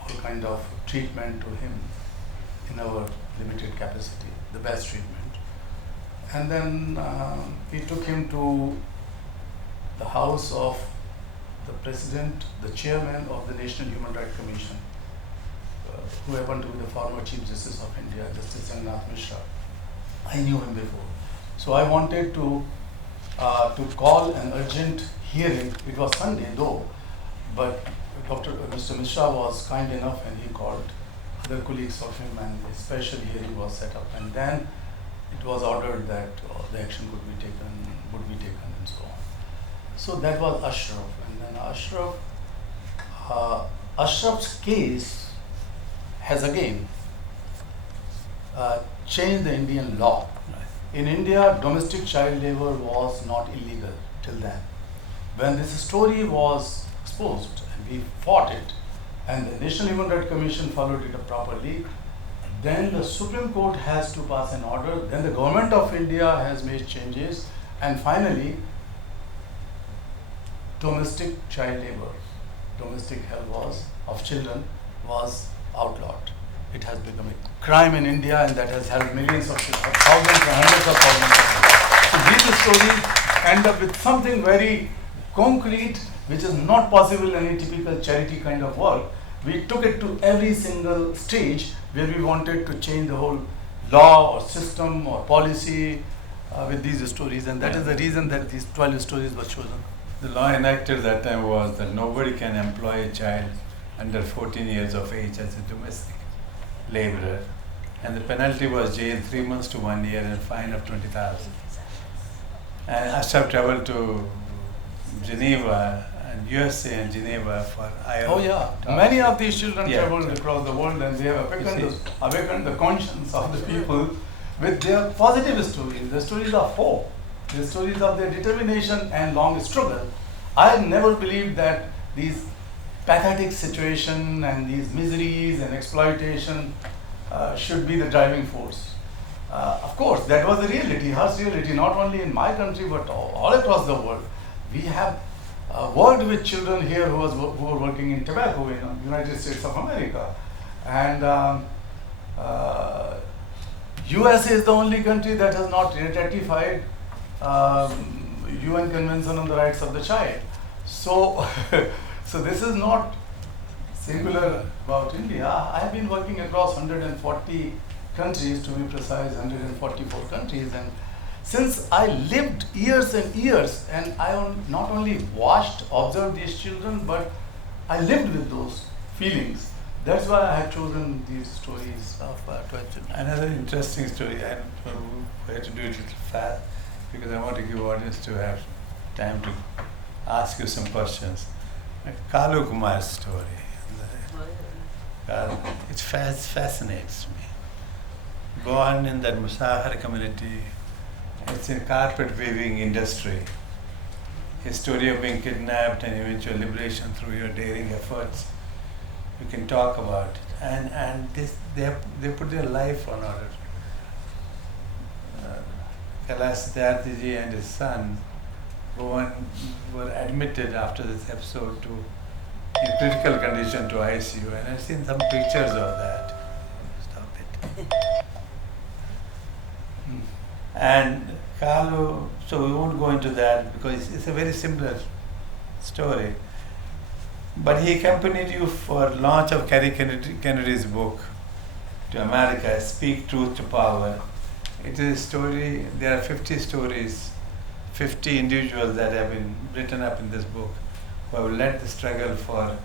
all kind of treatment to him in our limited capacity, the best treatment. And then we took him to the house of the president, the chairman of the National Human Rights Commission, who happened to be the former Chief Justice of India, Justice Nirmal Mattoo. I knew him before. So I wanted to call an urgent hearing. It was Sunday though, but Mr. Mishra was kind enough and he called other colleagues of him, and a special hearing was set up, and then it was ordered that the action would be taken, and so on. So that was Ashraf, and then Ashraf's case has again changed the Indian law. In India, domestic child labor was not illegal till then. When this story was exposed and we fought it, and the National Human Rights Commission followed it up properly, then the Supreme Court has to pass an order, then the government of India has made changes, and finally domestic child labor, domestic help of children was outlawed. It has become a crime in India, and that has helped millions of children, thousands and hundreds of thousands of children. So these stories end up with something very concrete, which is not possible in any typical charity kind of work. We took it to every single stage where we wanted to change the whole law or system or policy with these stories, and that is the reason that these 12 stories were chosen. The law enacted that time was that nobody can employ a child under 14 years of age as a domestic laborer, and the penalty was jail 3 months to 1 year and fine of 20,000. And Ashraf traveled to Geneva and USA and Geneva for IAAC. Oh yeah, many of these children Yeah. traveled across the world, and they have You see. awakened the conscience of the people with their positive stories, the stories of hope, the stories of their determination and long struggle. I have never believed that these pathetic situation and these miseries and exploitation should be the driving force. Of course, that was the reality, harsh reality, not only in my country but all across the world. We have worked with children here who were working in tobacco in the United States of America, and USA is the only country that has not ratified UN Convention on the Rights of the Child. So, so this is not singular about India. I have been working across 140 countries, to be precise, 144 countries, and since I lived years and years, and I not only watched, observed these children, but I lived with those feelings. That's why I have chosen these stories of 12 children. Another interesting story, and we have to do it a little fast because I want to give audience to have time to ask you some questions. Kalu Kumar's story. It fascinates me. Born in that Musahar community, it's in carpet weaving industry. His story of being kidnapped and eventual liberation through your daring efforts, you can talk about it. And this, they put their life on order. Kailash Satyarthi ji and his son were admitted after this episode in critical condition to ICU, and I've seen some pictures of that. Stop it. And Kalu, so we won't go into that because it's a very similar story. But he accompanied you for launch of Kerry Kennedy's book to America, Speak Truth to Power. It is a story, there are 50 stories, 50 individuals that have been written up in this book who have led the struggle for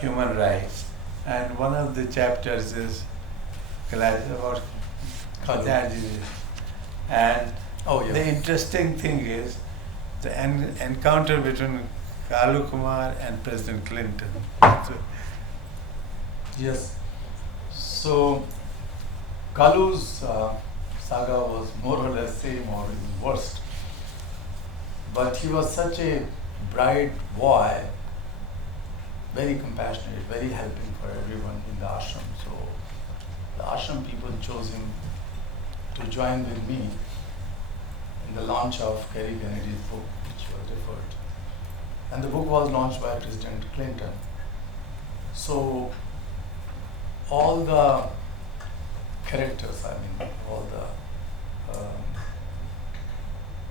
human rights. And one of the chapters is about Kalu. And the interesting thing is the encounter between Kalu Kumar and President Clinton. Yes. So Kalu's saga was more or less same or even worse. But he was such a bright boy, very compassionate, very helping for everyone in the ashram. So the ashram people chose him to join with me in the launch of Kerry Kennedy's book, which was referred to. And the book was launched by President Clinton. So all the characters, all the,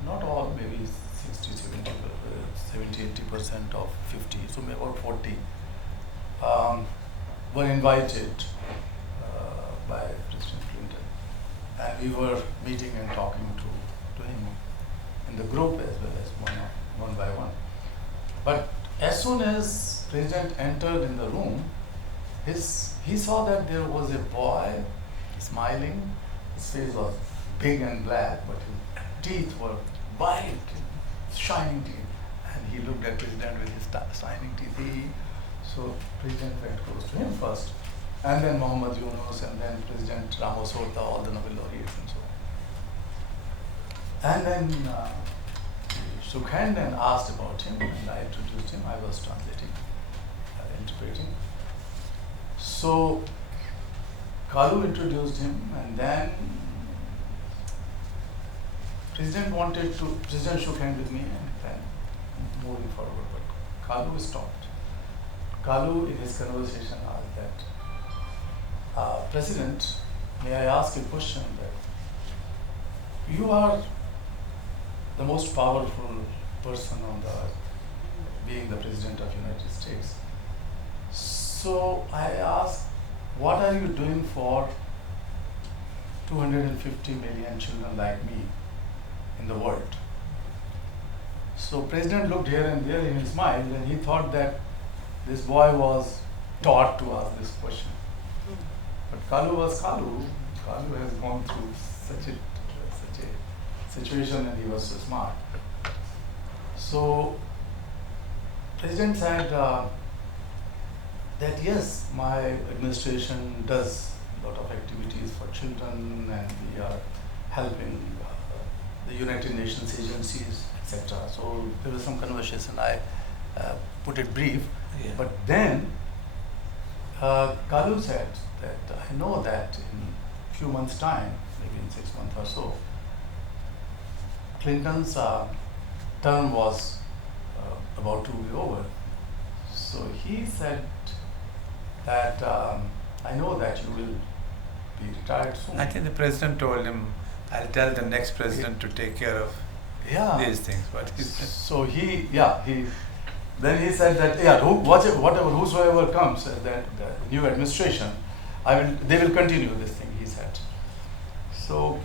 not all, maybe 60, 80% of 50, so maybe about 40, were invited by President Clinton. And we were meeting and talking to him in the group as well as one by one. But as soon as President entered in the room, he saw that there was a boy smiling. His face was big and black, but his teeth were white, shining teeth. And he looked at President with his shining teeth. So President went close to him first, and then Muhammad Yunus, and then President Ramos Horta, all the Nobel laureates and so on. And then he shook hand and asked about him, and I introduced him. I was translating, interpreting. So Kalu introduced him, and then President shook hand with me, and then moving forward, but Kalu stopped. Kalu in his conversation asked that, President, may I ask a question that you are the most powerful person on the earth, being the President of United States. So I asked, what are you doing for 250 million children like me in the world? So President looked here and there and he smiled, and he thought that this boy was taught to ask this question. But Kalu was Kalu. Kalu has gone through such a situation, and he was so smart. So President said that yes, my administration does a lot of activities for children, and we are helping the United Nations agencies, etc. So there was some conversation. I put it brief, but then Kalu said that I know that in a few months' time, maybe in 6 months or so, Clinton's term was about to be over. So he said that I know that you will be retired soon. I think the president told him, I'll tell the next president to take care of these things. But he said, so then he said that whosoever comes, that the new administration, they will continue this thing, he said. So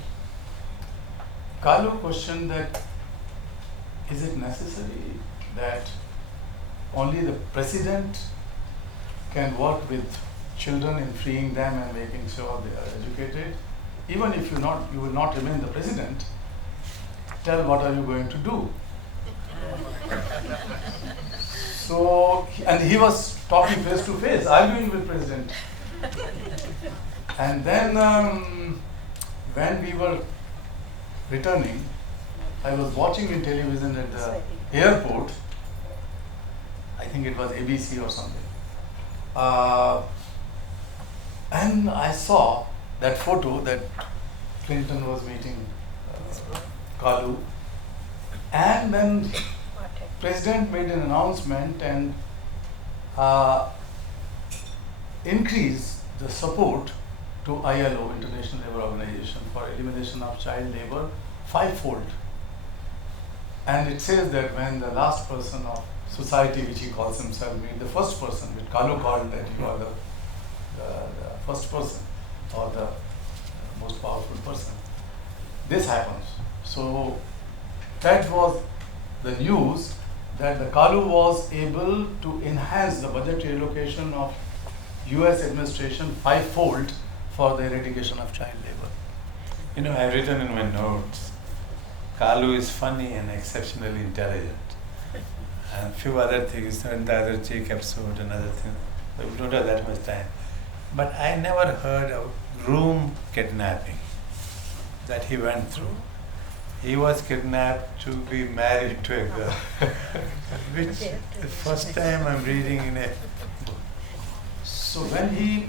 Kalu questioned that, is it necessary that only the president can work with children in freeing them and making sure they are educated? Even if you will not remain the president, tell what are you going to do? So, and he was talking face to face, arguing with president. And then when we were returning, I was watching in television at the airport. I think it was ABC or something. And I saw that photo that Clinton was meeting Kalu. And then President made an announcement and increased the support to ILO, International Labour Organization, for elimination of child labor 5-fold. And it says that when the last person of society, which he calls himself, meet the first person, which Kalu called that you are the first person or the most powerful person, this happens. So that was the news, that the Kalu was able to enhance the budgetary allocation of US administration 5-fold for the eradication of child labor. you know, I've written in my notes, Kalu is funny and exceptionally intelligent. And a few other things, and the other Cheek episode and other things. But we don't have that much time. But I never heard of groom kidnapping that he went through. He was kidnapped to be married to a girl, which the first time I'm reading in a book. So when he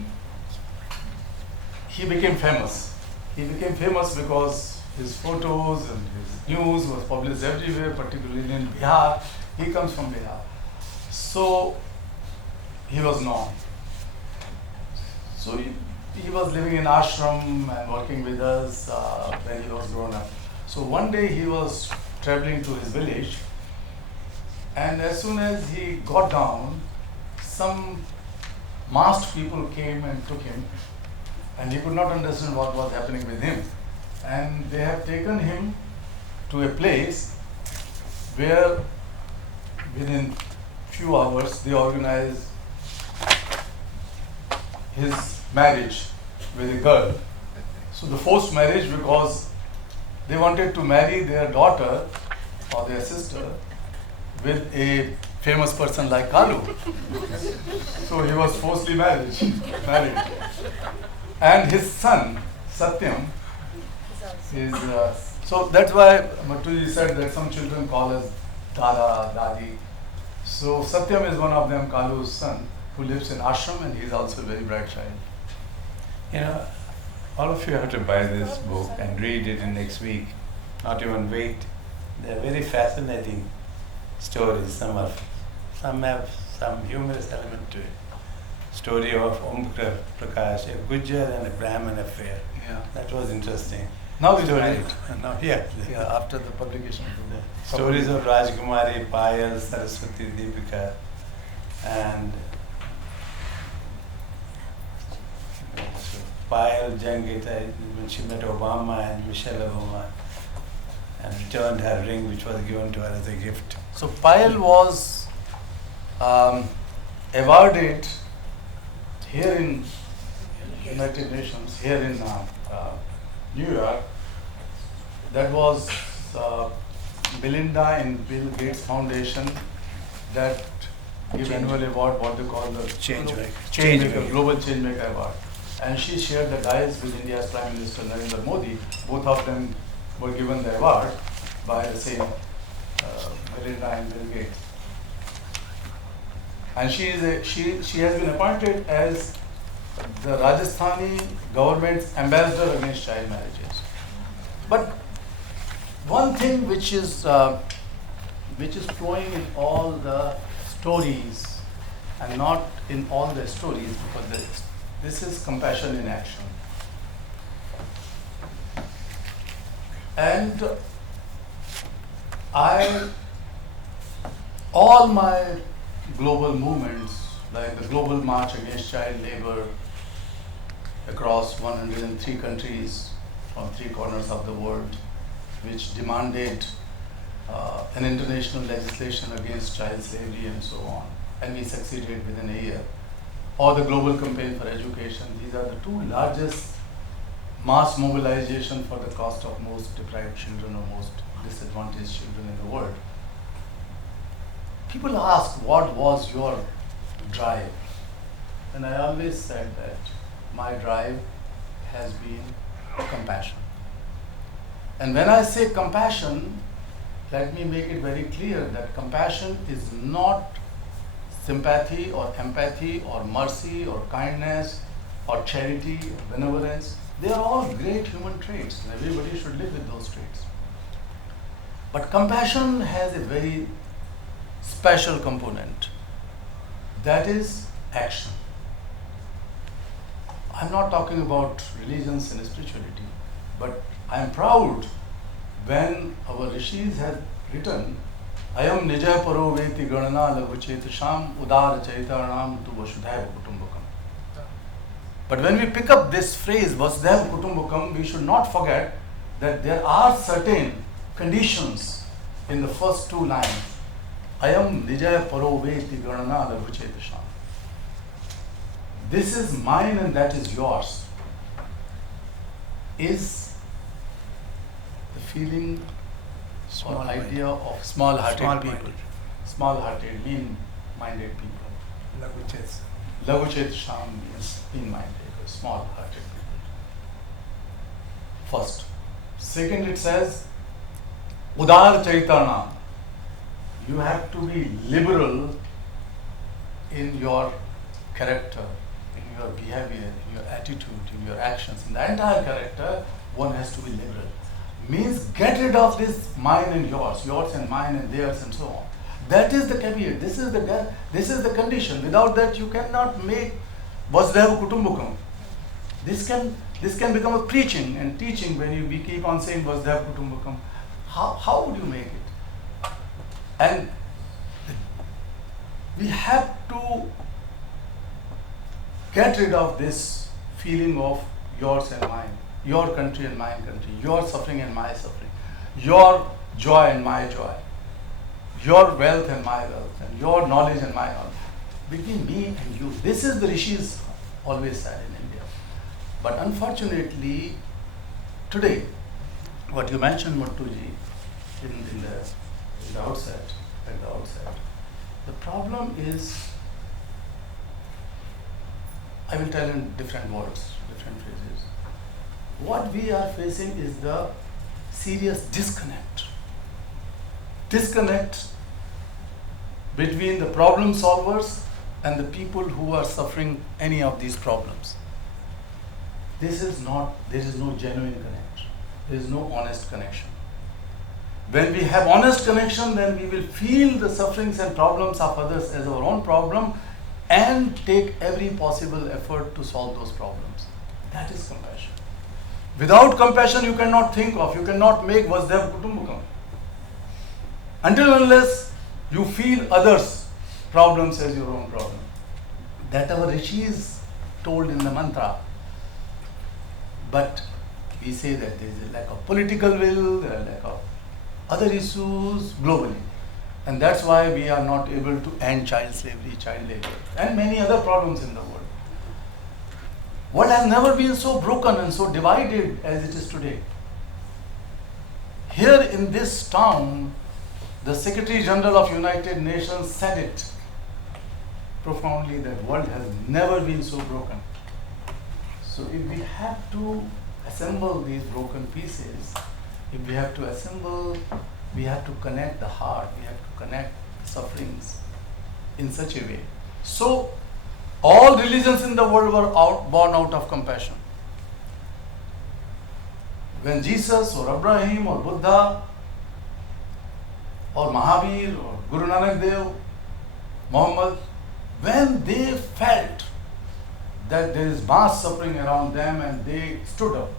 became famous. He became famous because his photos and his news was published everywhere, particularly in Bihar. He comes from Bihar. So he was known. So he was living in ashram and working with us when he was grown up. So one day he was traveling to his village, and as soon as he got down, some masked people came and took him, and he could not understand what was happening with him. And they have taken him to a place where within few hours they organized his marriage with a girl. So the forced marriage, because they wanted to marry their daughter or their sister with a famous person like Kalu. So he was forcibly married. And his son, Satyam, is, so that's why Mattuji said that some children call us Dada, Dadi. So Satyam is one of them, Kalu's son, who lives in ashram, and he is also a very bright child. You know, all of you have to buy this book and read it in next week. Not even wait. They are very fascinating stories. Some have some humorous element to it. Story of Om Prakash, a Gujar and a Brahmin affair. Yeah. That was interesting. Now he's Story- married. Now, Yeah, after the publication of the book. Stories of Rajkumari, Payal, Saraswati, Deepika, and Payal Jangita when she met Obama and Michelle Obama and returned her ring, which was given to her as a gift. So Payal was awarded here in United Nations, here in New York. That was Melinda and Bill Gates Foundation that give annual award, what they call the Changemaker. Global Changemaker Award. And she shared the dais with India's Prime Minister Narendra Modi. Both of them were given the award by the same Melinda and Bill Gates. And she has been appointed as the Rajasthani government's ambassador against child marriages. But one thing which is flowing in all the stories and not in all the stories, because this is compassion in action. And all my global movements, like the Global March Against Child Labor across 103 countries from 3 corners of the world, which demanded an international legislation against child slavery and so on, and we succeeded within a year. Or the Global Campaign for Education, these are the 2 largest mass mobilization for the cost of most deprived children or most disadvantaged children in the world. People ask, what was your drive? And I always said that my drive has been compassion. And when I say compassion, let me make it very clear that compassion is not sympathy or empathy or mercy or kindness or charity or benevolence. They are all great human traits, and everybody should live with those traits. But compassion has a very special component, that is action. I'm not talking about religions and spirituality, but I am proud when our rishis have written, Ayam nija paro veti ganana laghuchet sham udar chaitanam tu vasudhaiva kutumbakam. But when we pick up this phrase vasudhaiva kutumbakam, we should not forget that there are certain conditions in the first 2 lines. Ayam nija paro veti ganana laghuchet sham. This is mine and that is yours. Is the feeling or idea of small-hearted people, small-hearted, mean-minded people. Laghuchet sham means mean-minded or small-hearted people. First. Second, it says, Udar Chaitana. You have to be liberal in your character, in your behavior, in your attitude, in your actions. In the entire character, one has to be liberal. Means get rid of this mine and yours and mine and theirs and so on. That is the caveat. This is the condition. Without that, you cannot make Vasudhaiva Kutumbakam. This can become a preaching and teaching when we keep on saying Vasudhaiva Kutumbakam. How would you make it? And we have to get rid of this feeling of yours and mine, your country and my country, your suffering and my suffering, your joy and my joy, your wealth and my wealth, and your knowledge and my knowledge, between me and you. This is the rishis always sad in India. But unfortunately, today, what you mentioned, Mattuji, in the outset, at the outset, the problem is, I will tell in different words, different phrases. What we are facing is the serious disconnect. Disconnect between the problem solvers and the people who are suffering any of these problems. There is no genuine connection. There is no honest connection. When we have honest connection, then we will feel the sufferings and problems of others as our own problem and take every possible effort to solve those problems. That is compassion. Without compassion, you cannot think of, you cannot make Vasudhaiva Kutumbakam. Until unless you feel others' problems as your own problem. That our rishis told in the mantra. But we say that there is a lack of political will, there is a lack of other issues globally. And that's why we are not able to end child slavery, child labor, and many other problems in the world. World has never been so broken and so divided as it is today. Here in this town, the Secretary General of United Nations said it profoundly, that world has never been so broken. So if we have to assemble these broken pieces, if we have to assemble, we have to connect the heart, we have to connect sufferings in such a way. So all religions in the world were born out of compassion. When Jesus or Abraham or Buddha or Mahavir or Guru Nanak Dev, Muhammad, when they felt that there is mass suffering around them and they stood up,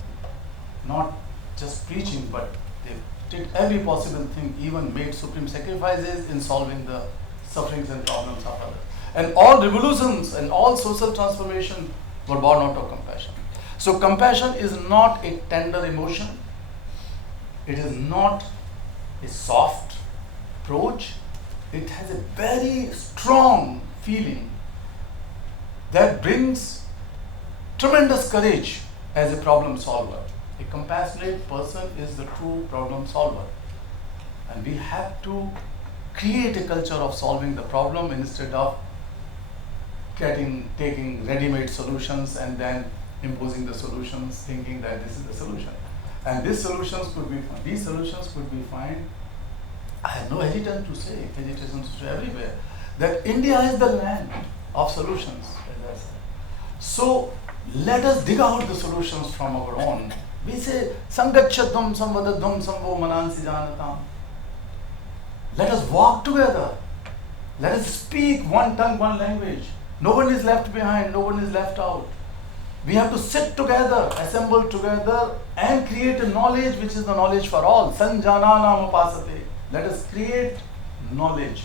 not just preaching, but they did every possible thing, even made supreme sacrifices in solving the sufferings and problems of others. And all revolutions and all social transformation were born out of compassion. So compassion is not a tender emotion. It is not a soft approach. It has a very strong feeling that brings tremendous courage as a problem solver. A compassionate person is the true problem solver. And we have to create a culture of solving the problem instead of taking ready-made solutions and then imposing the solutions, thinking that this is the solution. And these solutions could be found. I have no hesitation to say everywhere, that India is the land of solutions, as I said. So let us dig out the solutions from our own. We say, Sangachatam samvadadham samvo manansi janatam. Let us walk together. Let us speak one tongue, one language. No one is left behind, no one is left out. We have to sit together, assemble together and create a knowledge which is the knowledge for all. Sanjananam upasate. Let us create knowledge.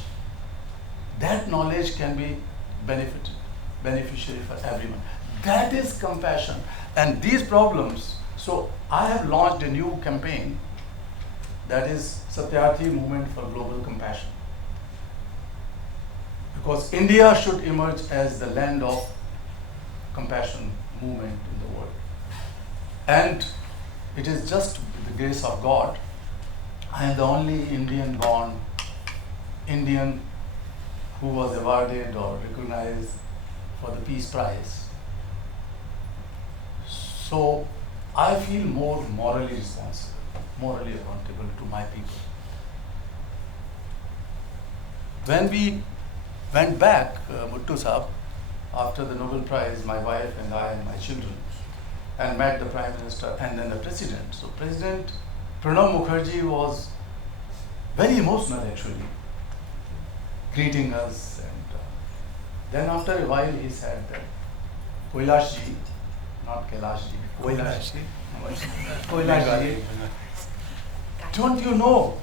That knowledge can be beneficiary for everyone. That is compassion. And these problems, so I have launched a new campaign that is Satyarthi Movement for Global Compassion. Because India should emerge as the land of compassion movement in the world. And it is just with the grace of God, I am the only Indian-born Indian who was awarded or recognized for the Peace Prize. So I feel more morally responsible, morally accountable to my people. When we went back, Muttu Sahab, after the Nobel Prize, my wife and I and my children, and met the Prime Minister and then the President. So President Pranab Mukherjee was very emotional actually, greeting us, and then after a while he said that Kailash ji, not Kailash ji, Kailash ji, don't you know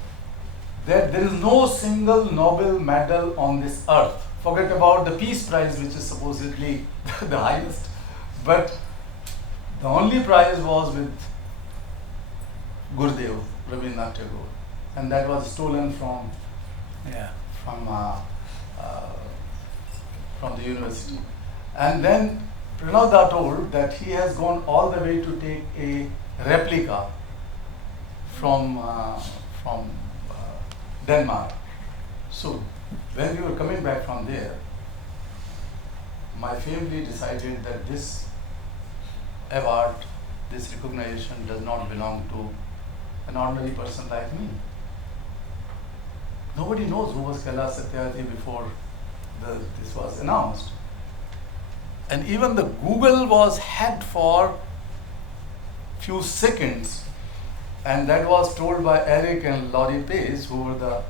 that there is no single Nobel medal on this earth? Forget about the Peace Prize, which is supposedly the highest, but the only prize was with Gurudev, Rabindranath Tagore, and that was stolen from the university. And then Pranavda told that he has gone all the way to take a replica from Denmark. So when we were coming back from there, my family decided that this award, this recognition does not belong to an ordinary person like me. Nobody knows who was Kailash Satyarthi before this was announced. And even the Google was hacked for few seconds, and that was told by Eric and Laurie Pace, who were the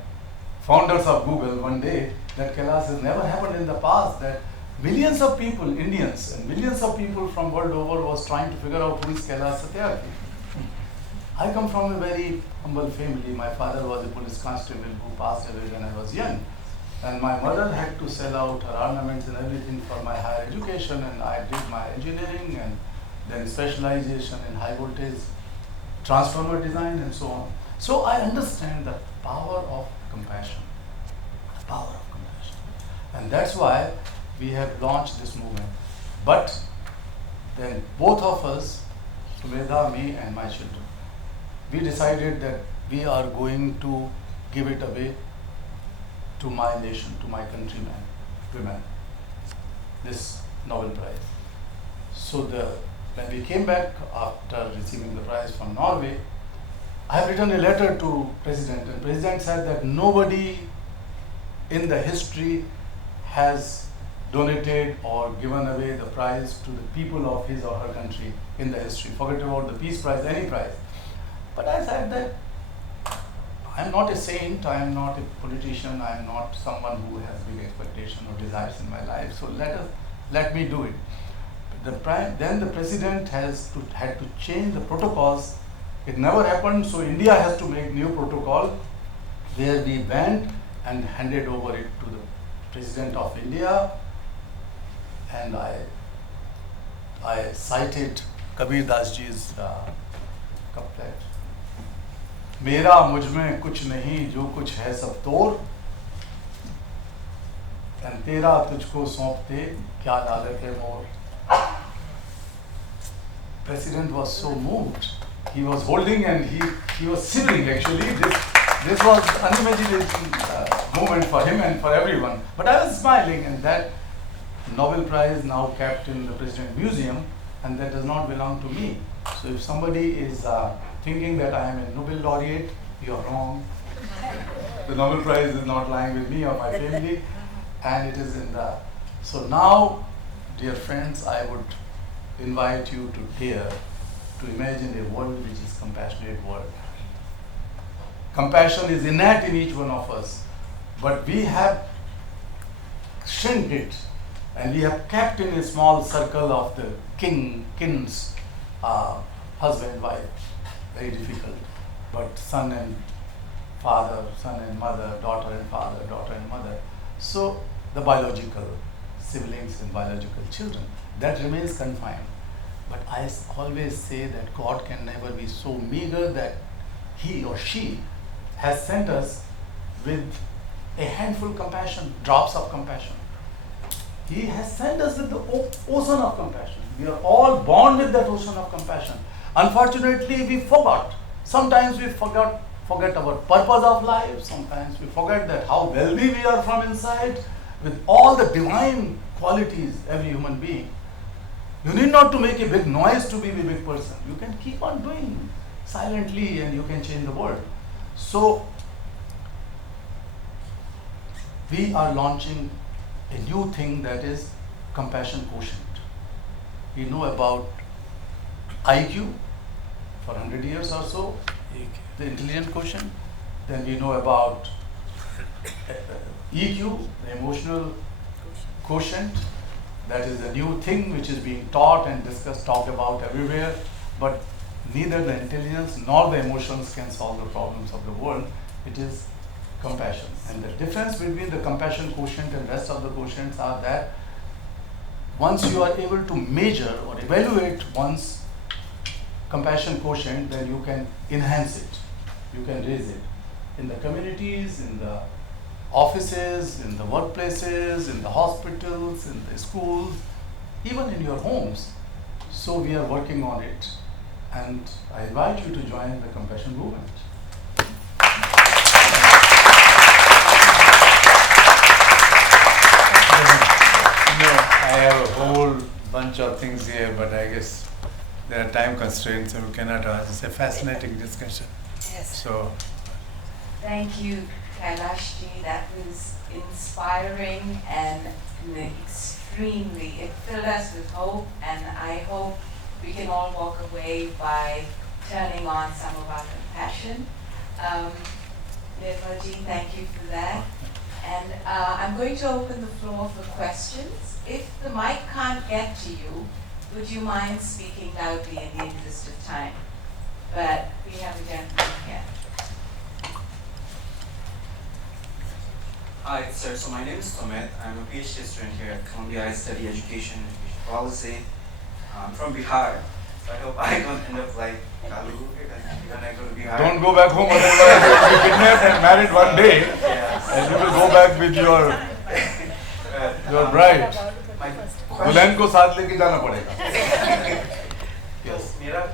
founders of Google, one day, that Kailash has never happened in the past, that millions of people, Indians, and millions of people from world over was trying to figure out who is Kailash Satyarthi. I come from a very humble family. My father was a police constable who passed away when I was young. And my mother had to sell out her ornaments and everything for my higher education, and I did my engineering and then specialization in high voltage transformer design and so on. So I understand the power of compassion, the power of compassion. And that's why we have launched this movement. But then both of us, Sumedha, me and my children, we decided that we are going to give it away to my nation, to my countrymen, women, this Nobel Prize. So when we came back after receiving the prize from Norway, I have written a letter to President, and President said that nobody in the history has donated or given away the prize to the people of his or her country in the history. Forget about the Peace Prize, any prize. But I said that I am not a saint, I am not a politician, I am not someone who has big expectation or desires in my life, so let me do it. Then the president had to change the protocols. It never happened, so India has to make new protocol where we went and handed over it to the President of India, and I cited Kabir Das ji's couplet. मेरा मुझ में कुछ नहीं जो कुछ है सब तोर, and तेरा तुझको सौंपते क्या लालच है मोर. President was so moved. He was holding and he was shivering actually. This was unimaginable moment for him and for everyone. But I was smiling, and that Nobel Prize now kept in the President Museum, and that does not belong to me. So if somebody is thinking that I am a Nobel Laureate, you are wrong. The Nobel Prize is not lying with me or my family, and it is in the... So now, dear friends, I would invite you to dare to imagine a world which is compassionate world. Compassion is innate in each one of us, but we have shrunk it, and we have kept in a small circle of the king's husband, wife. Very difficult. But son and father, son and mother, daughter and father, daughter and mother. So the biological siblings and biological children, that remains confined. But I always say that God can never be so meager that he or she has sent us with a handful of compassion, drops of compassion. He has sent us with the ocean of compassion. We are all born with that ocean of compassion. Unfortunately, we forgot. Sometimes we forget our purpose of life. Sometimes we forget that how wealthy we are from inside with all the divine qualities every human being. You need not to make a big noise to be a big person. You can keep on doing silently and you can change the world. So, we are launching a new thing, that is compassion quotient. We know about IQ for 100 years or so, the intelligence quotient. Then we know about EQ, the emotional quotient. That is a new thing which is being taught and discussed, talked about everywhere. But neither the intelligence nor the emotions can solve the problems of the world. It is compassion. And the difference between the compassion quotient and rest of the quotients are that once you are able to measure or evaluate one's compassion quotient, then you can enhance it. You can raise it. In the communities, in the offices, in the workplaces, in the hospitals, in the schools, even in your homes. So we are working on it, and I invite you to join the compassion movement. I have a whole bunch of things here, but I guess there are time constraints, so we cannot. It's a fascinating discussion. Yes. So, Thank you, Kailash ji. That was inspiring and extremely, it filled us with hope, and I hope we can all walk away by turning on some of our compassion. Nirmal ji, thank you for that. And I'm going to open the floor for questions. If the mic can't get to you, would you mind speaking loudly in the interest of time? But we have a gentleman here. Hi, sir. So my name is Sumit. I'm a PhD student here at Columbia. I study education and education policy. I'm from Bihar. So I hope I don't end up like Kalu when I go to Bihar. Don't go back home, otherwise you'll be kidnapped and married one day, Yes. and you will go back with your bride. My दुल्हन को साथ लेके जाना पड़ेगा. Yes.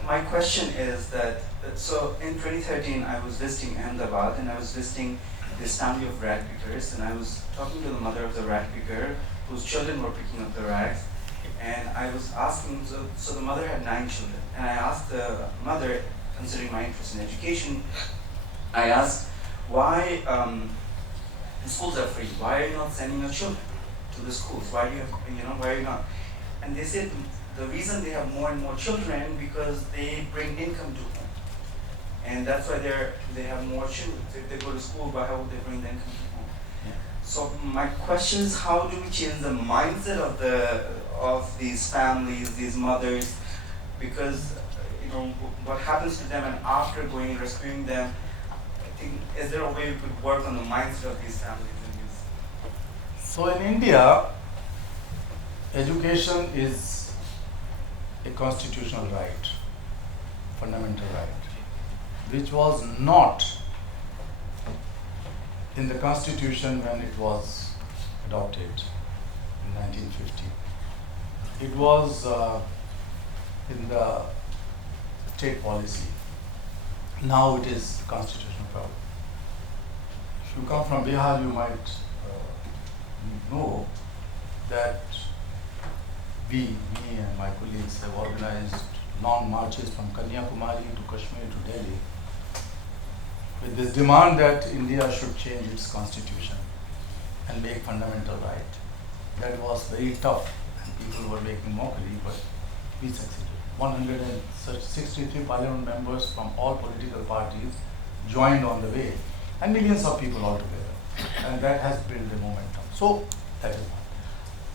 My question is that, so in 2013 I was visiting Ahmedabad and I was visiting this family of rag pickers, and I was talking to the mother of the rag picker whose children were picking up the rags, and I was asking, so the mother had 9 children, and I asked the mother, considering my interest in education, I asked why the schools are free, why are you not sending your children to the schools, why do you have, why are you not? And they said the reason they have more and more children because they bring income to home. And that's why they have more children. If they go to school, why would they bring the income to home? Yeah. So my question is, how do we change the mindset of these families, these mothers? Because what happens to them, and after going and rescuing them, I think, is there a way we could work on the mindset of these families and these? So in India, education is a constitutional right, fundamental right, which was not in the constitution when it was adopted in 1950. It was in the state policy. Now it is constitutional power. If you come from Bihar, you might know that me and my colleagues have organized long marches from Kanyakumari to Kashmir to Delhi with this demand that India should change its constitution and make fundamental right. That was very tough and people were making mockery, but we succeeded. 163 parliament members from all political parties joined on the way, and millions of people altogether. And that has built a momentum. So that is one.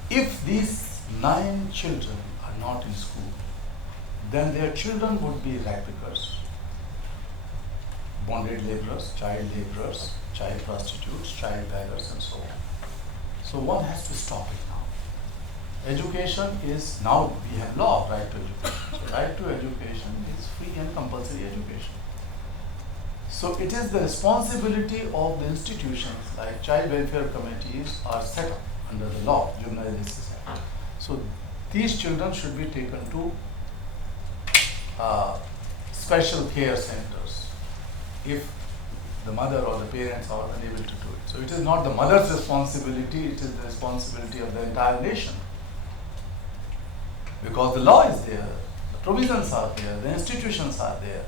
If these 9 children are not in school, then their children would be rag pickers, bonded laborers, child prostitutes, child beggars, and so on. So one has to stop it now. Education is, now we have law, right to education. So right to education is free and compulsory education. So it is the responsibility of the institutions, like child welfare committees are set up under the law, Juvenile Justice Act. So these children should be taken to special care centers if the mother or the parents are unable to do it. So it is not the mother's responsibility, it is the responsibility of the entire nation. Because the law is there, the provisions are there, the institutions are there.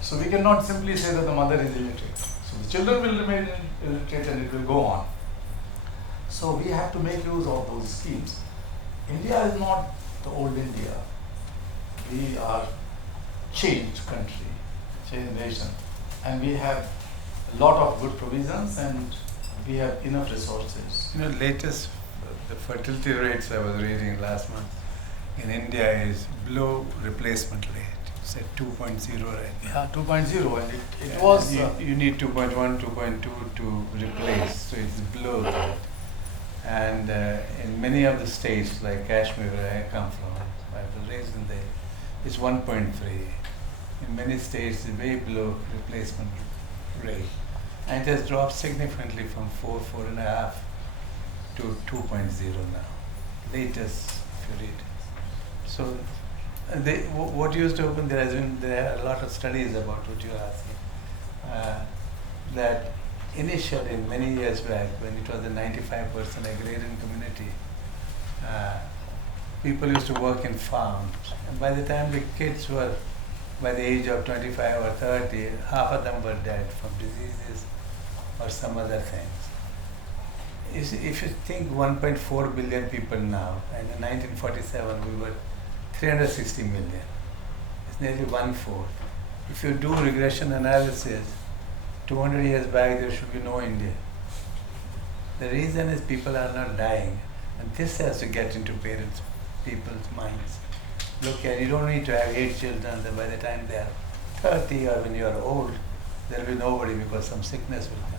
So we cannot simply say that the mother is illiterate. So the children will remain illiterate and it will go on. So we have to make use of those schemes. India is not the old India. We are changed country, changed nation. And we have a lot of good provisions and we have enough resources. latest, the fertility rates I was reading last month in India is below replacement rate. It's at 2.0 right now. Yeah, 2.0 and it was... You need 2.1, 2.2 to replace, so it's below that. And in many of the states, like Kashmir, where I come from, I was raised in there, it's 1.3. In many states, it's way below replacement rate. And it has dropped significantly from 4.5 to 2.0 now. Latest if you read. So, what used to happen, there are a lot of studies about what you are asking. That initially, many years back, when it was a 95% agrarian community, people used to work in farms. And by the time the kids were by the age of 25 or 30, half of them were dead from diseases or some other things. If you think 1.4 billion people now, and in 1947 we were 360 million, it's nearly 1/4. If you do regression analysis, 200 years back there should be no India. The reason is people are not dying, and this has to get into people's minds. Look at, you don't need to have 8 children, then by the time they are 30 or when you are old, there will be nobody because some sickness will come.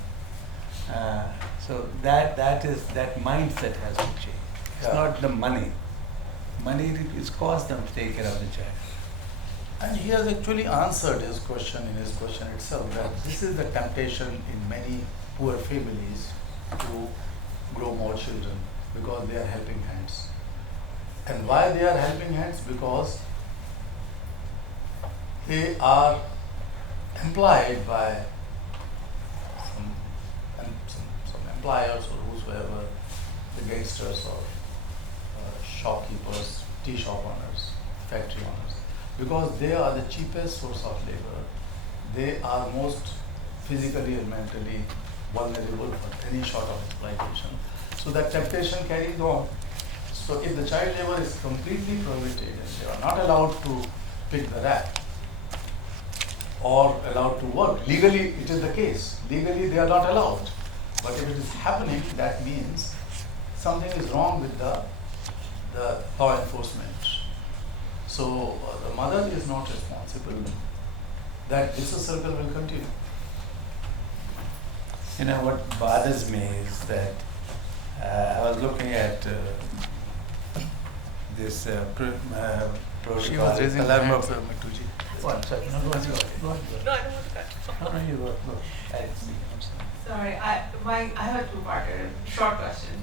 So that mindset has to change. It's not the money. Money is cost them to take care of the child. And he has actually answered his question in his question itself, that this is the temptation in many poor families to grow more children because they are helping hands. And why they are helping hands? Because they are employed by some employers or whosoever, the gangsters or shopkeepers, tea shop owners, factory owners. Because they are the cheapest source of labor, they are most physically and mentally vulnerable for any sort of exploitation. So that temptation carries on. So if the child labor is completely prohibited and they are not allowed to pick the rack or allowed to work, legally it is the case, legally they are not allowed. But if it is happening, that means something is wrong with the law enforcement. So the mother is not responsible. That vicious circle will continue. You know what bothers me is that I was looking at this protocol. She was raising her hand, sir, Mattuji. One second. No, go ahead. No, I don't want to cut. No, you go. I didn't see. I'm sorry. Sorry, I have a two-parter, short question.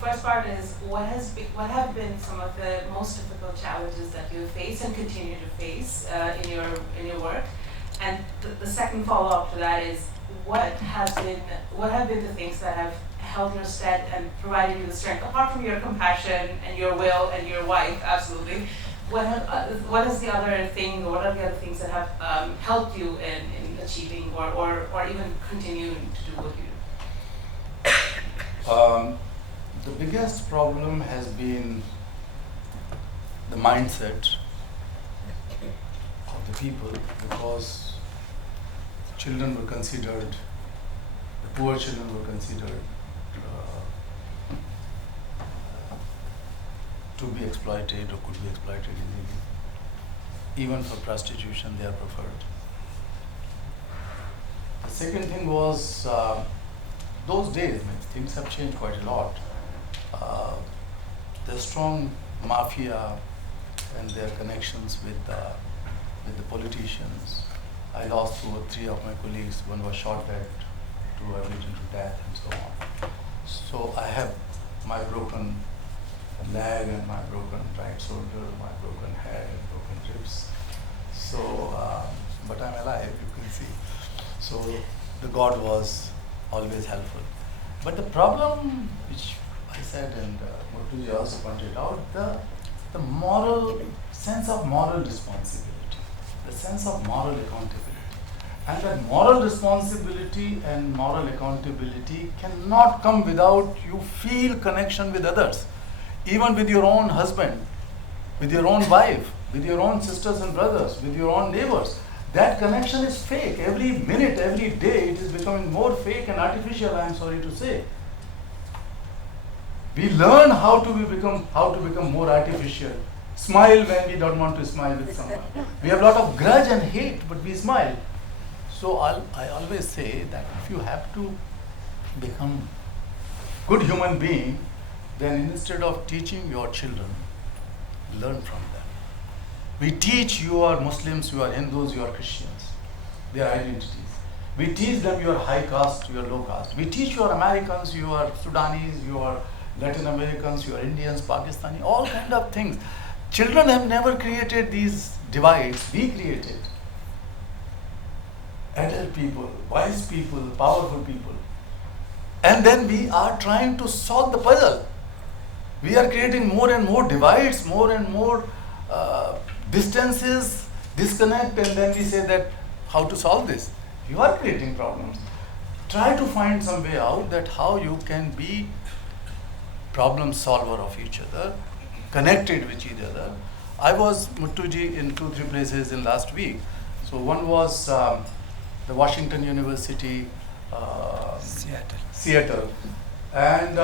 First part is what have been some of the most difficult challenges that you face and continue to face in your work, and the second follow-up to that is what have been the things that have held your stead and provided you the strength, apart from your compassion and your will and your wife, absolutely. What is the other thing, or what are the other things that have helped you in achieving or even continuing to do what you do? The biggest problem has been the mindset of the people, because children were considered, the poor children were considered to be exploited or could be exploited easily. Even for prostitution, they are preferred. The second thing was those days, things have changed quite a lot. The strong mafia and their connections with the politicians. I lost 2 or 3 of my colleagues. One was shot dead, 2 were beaten to death, and so on. So I have my broken leg and my broken right shoulder, my broken head and broken ribs. So, but I'm alive, you can see. So the God was always helpful. But the problem, which I said, and Mattuji also pointed out, the moral sense of moral responsibility, the sense of moral accountability. And that moral responsibility and moral accountability cannot come without you feel connection with others, even with your own husband, with your own wife, with your own sisters and brothers, with your own neighbors. That connection is fake. Every minute, every day, it is becoming more fake and artificial, I am sorry to say. We learn how to become more artificial. Smile when we don't want to smile with someone. We have a lot of grudge and hate, but we smile. So I always say that if you have to become good human being, then instead of teaching your children, learn from them. We teach you are Muslims, you are Hindus, you are Christians, their identities. We teach them you are high caste, you are low caste. We teach you are Americans, you are Sudanese, you are Latin Americans, you are Indians, Pakistani, all kind of things. Children have never created these divides, we created. Adult people, wise people, powerful people. And then we are trying to solve the puzzle. We are creating more and more divides, more and more distances, disconnect, and then we say that how to solve this. You are creating problems. Try to find some way out that how you can be problem solver of each other, connected with each other. I was, Muttuji, in 2-3 places in last week. So one was the Washington University, Seattle. And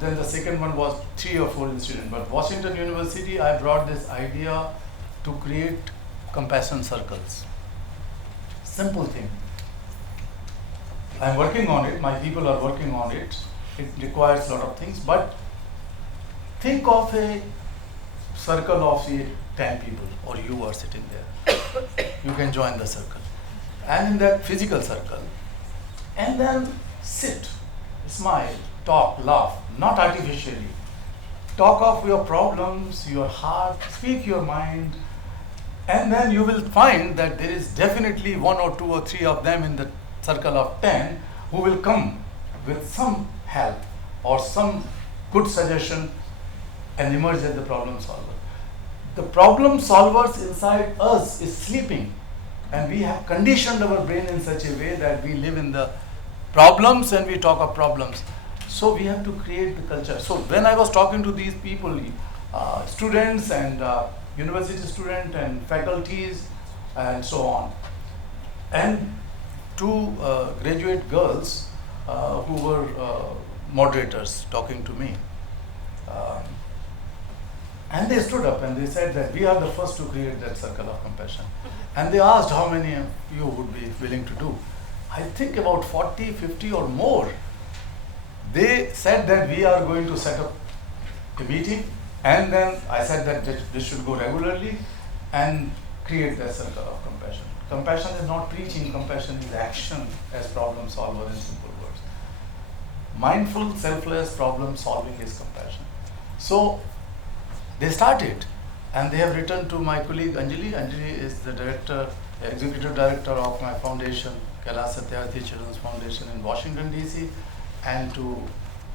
then the second one was 3 or 4 students. But Washington University, I brought this idea to create compassion circles. Simple thing. I'm working on it, my people are working on it. It requires a lot of things, but think of a circle of say 10 people, or you are sitting there. You can join the circle. And in that physical circle, and then sit, smile, talk, laugh, not artificially. Talk of your problems, your heart, speak your mind, and then you will find that there is definitely 1 or 2 or 3 of them in the circle of 10 who will come with some help or some good suggestion and emerge as the problem solver. The problem solvers inside us is sleeping, and we have conditioned our brain in such a way that we live in the problems and we talk of problems. So we have to create the culture. So when I was talking to these people, students and university students and faculties and so on, and 2 graduate girls who were moderators talking to me. And they stood up and they said that we are the first to create that circle of compassion. And they asked how many of you would be willing to do. I think about 40, 50 or more. They said that we are going to set up a meeting, and then I said that this should go regularly and create that circle of compassion. Compassion is not preaching, compassion is action as problem solver in simple words. Mindful, selfless problem solving is compassion. So they started, and they have written to my colleague Anjali. Anjali is the director, executive director of my foundation, Kailash Satyarthi Children's Foundation in Washington DC, and to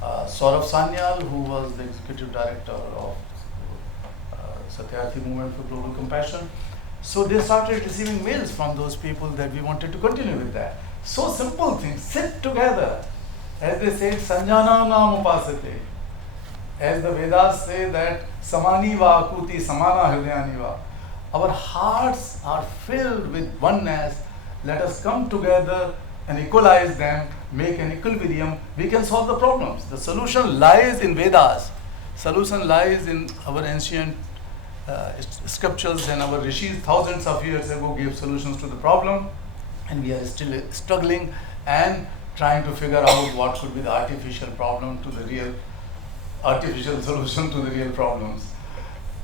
Saurabh Sanyal, who was the executive director of Satyarthi Movement for Global Compassion. So they started receiving mails from those people that we wanted to continue with that. So simple things, sit together. As they say, Sanjana Nam Upasate. As the Vedas say that Samani va Akuti Samana Hridayani va. Our hearts are filled with oneness. Let us come together and equalize them, make an equilibrium. We can solve the problems. The solution lies in Vedas. Solution lies in our ancient scriptures, and our rishis thousands of years ago gave solutions to the problem, and we are still struggling and trying to figure out what could be the artificial problem to the real artificial solution to the real problems.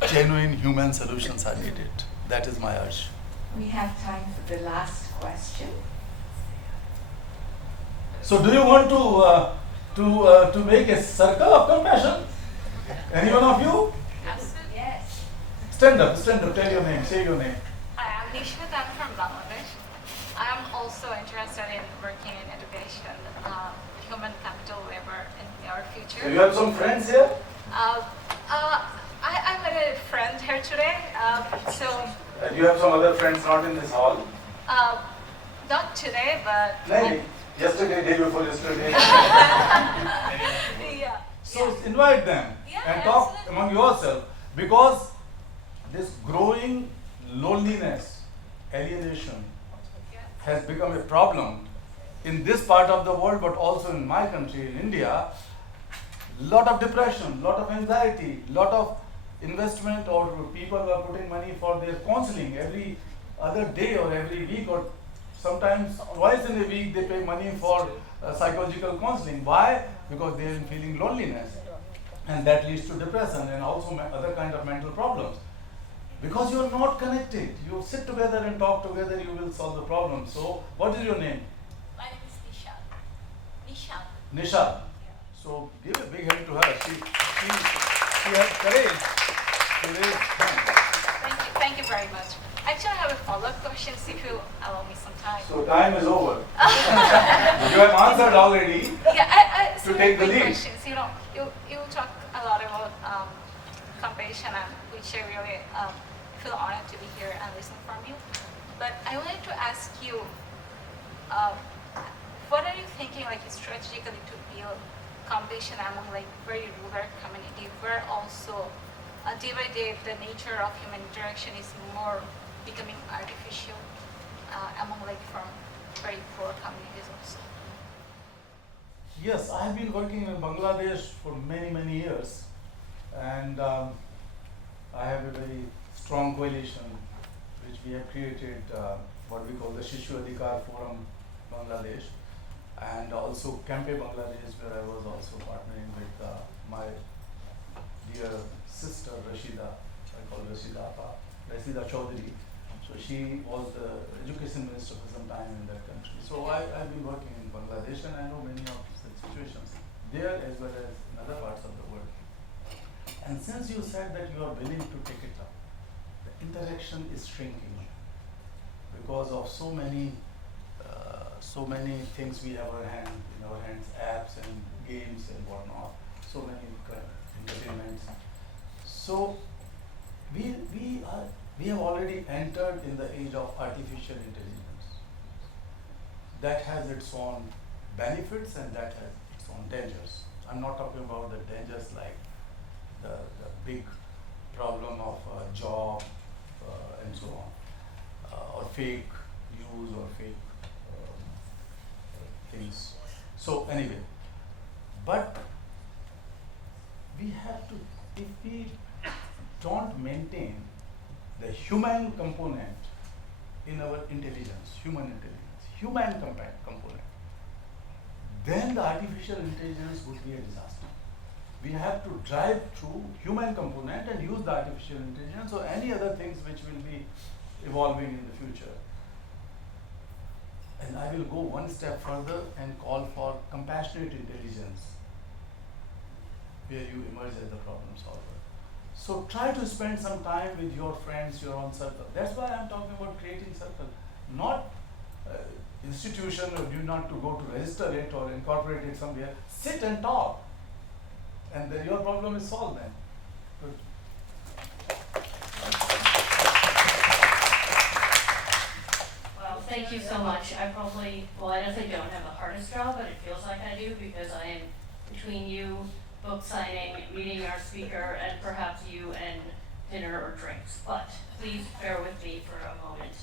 Genuine human solutions are needed. That is my urge. We have time for the last question. So do you want to make a circle of compassion? Any one of you? Absolutely. Yes. Stand up, tell your name, say your name. Hi, I'm Nishat. I'm from Bangladesh. I'm also interested in working in education, human capital labor in our future. So you have some friends here? I met a friend here today. You have some other friends not in this hall? Not today, but Maybe. Yesterday, day before yesterday. yeah. So invite them and talk absolutely. among yourself, because this growing loneliness, alienation has become a problem in this part of the world, but also in my country, in India. Lot of depression, lot of anxiety, lot of investment, or people are putting money for their counseling every other day or every week, or sometimes twice in a week they pay money for psychological counseling. Why? Because they are feeling loneliness, and that leads to depression and also other kind of mental problems. Because you are not connected. You sit together and talk together, you will solve the problem. So what is your name? My name is Nisha. Nisha. So give a big hand to her. She has courage to raise hands. Thank you very much. Actually, I have a follow-up question, if you allow me some time. So time is over. You have answered already. Yeah, To take the quick lead. questions. You talk a lot about compassion, and which I really feel honored to be here and listen from you. But I wanted to ask you, what are you thinking, like strategically, to build compassion among like very rural community, where also day by day the nature of human interaction is more becoming artificial among like from very poor communities also. Yes, I have been working in Bangladesh for many years, and I have a very strong coalition which we have created, what we call the Shishu Adhikar Forum Bangladesh, and also Campe Bangladesh, where I was also partnering with my dear sister Rashida, I call Rashida Chaudhary. So she was the education minister for some time in that country. So I've been working in Bangladesh, and I know many of such situations there as well as in other parts of the world. And since you said that you are willing to take it up, the interaction is shrinking because of so many things we have in our hands, apps and games and whatnot, so many entertainments. So we have already entered in the age of artificial intelligence. That has its own benefits and that has its own dangers. I'm not talking about the dangers like the big problem of job and so on, or fake news or fake things. So anyway, but we have to, if we don't maintain the human component in our intelligence, human component, then the artificial intelligence would be a disaster. We have to drive through human component and use the artificial intelligence or any other things which will be evolving in the future. And I will go one step further and call for compassionate intelligence, where you emerge as the problem solver. So try to spend some time with your friends, your own circle. That's why I'm talking about creating circle, not institution, or you not to go to register it or incorporate it somewhere. Sit and talk, and then your problem is solved then. Good. Well, thank you so much. I definitely don't have the hardest job, but it feels like I do because I am between you, book signing, meeting our speaker, and perhaps you and dinner or drinks. But please bear with me for a moment.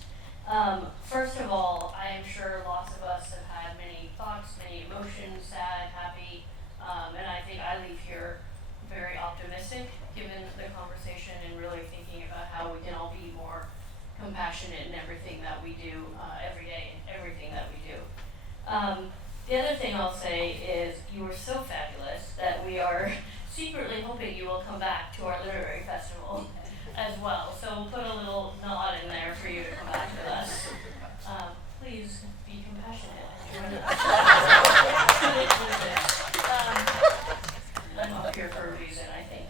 First of all, I am sure lots of us have had many thoughts, many emotions, sad, happy, and I think I leave here very optimistic given the conversation and really thinking about how we can all be more compassionate in everything that we do every day and everything that we do. The other thing I'll say is you are so fabulous that we are secretly hoping you will come back to our literary festival as well. So we'll put a little nod in there for you to come back with us. Please be compassionate and join us. I'm up here for a reason, I think.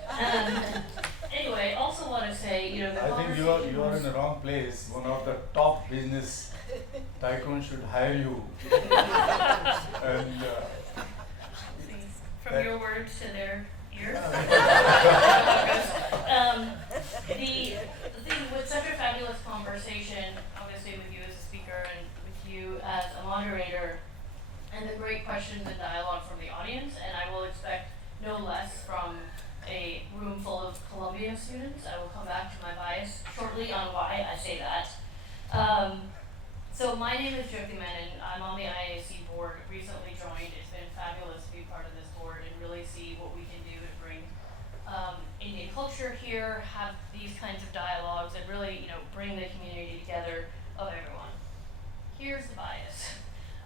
Anyway, also want to say, the I think you are in the wrong place. One of the top business tycoons should hire you. And from your words to their ears. The thing with such a fabulous conversation, obviously with you as a speaker and with you as a moderator, and the great questions and dialogue from the audience, and I will expect no less from a room full of Columbia students. I will come back to my bias shortly on why I say that. So my name is Jyoti Menon. I'm on the IAAC board, recently joined. It's been fabulous to be part of this board and really see what we can do to bring Indian culture here, have these kinds of dialogues, and really, bring the community together of everyone. Here's the bias.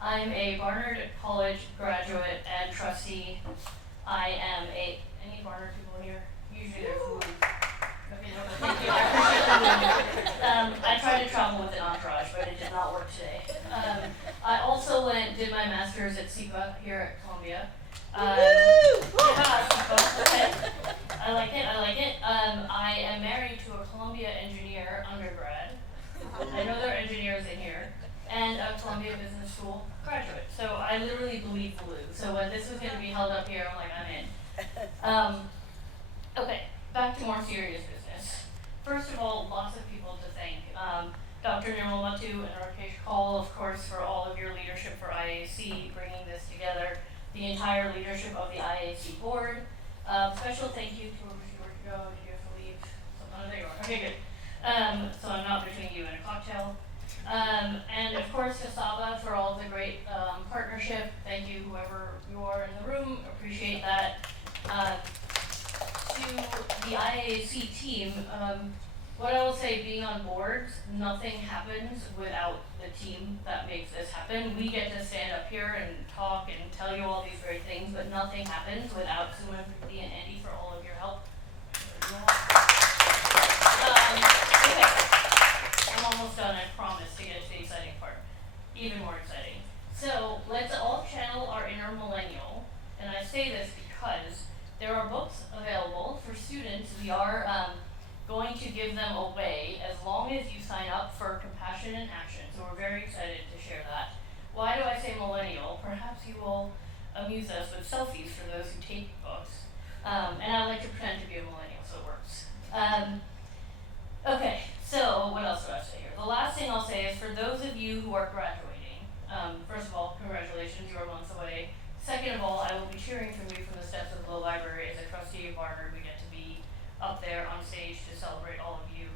I'm a Barnard College graduate and trustee. I am any Barnard people here? Usually there's food. Okay, no, thank you. I appreciate the I tried to travel with an entourage, but it did not work today. I also did my master's at SIPA here at Columbia. I like it, I like it. I am married to a Columbia engineer undergrad. I know there are engineers in here. And a Columbia Business School graduate. So I literally bleed blue. So when this was going to be held up here, I'm like, I'm in. Okay, back to more serious business. First of all, lots of people to thank. Dr. Nirmal Mattoo and Rakesh Kaul, of course, for all of your leadership for IAAC, bringing this together. The entire leadership of the IAAC board. Special thank you to where you were to go. Did you have to leave? Oh, there you are. Okay, good. So I'm not between you and a cocktail. And of course to Saba for all the great partnership. Thank you, whoever you are in the room. Appreciate that. To the IAAC team, what I will say, being on boards, nothing happens without the team that makes this happen. We get to stand up here and talk and tell you all these great things, but nothing happens without Suma, Priti, and Andy for all of your help. Okay. I'm almost done, I promise, to get to the exciting part. Even more exciting. So let's all channel our inner millennial, and I say this because there are books available for students. We are going to give them away as long as you sign up for Compassion in Action. So we're very excited to share that. Why do I say millennial? Perhaps you will amuse us with selfies for those who take books. And I like to pretend to be a millennial, so it works. Okay, so what else do I have to say here? The last thing I'll say is for those of you who are graduating, first of all, congratulations, you are months away. Second of all, I will be cheering from you from the steps of the library. As a trustee of Barnard, we get to be up there on stage to celebrate all of you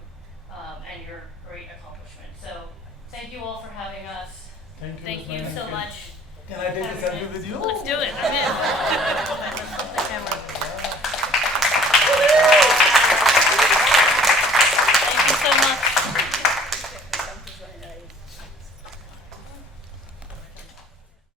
and your great accomplishment. So thank you all for having us. Thank you. Thank you so much. Can I take a selfie with you? Let's do it. I'm in.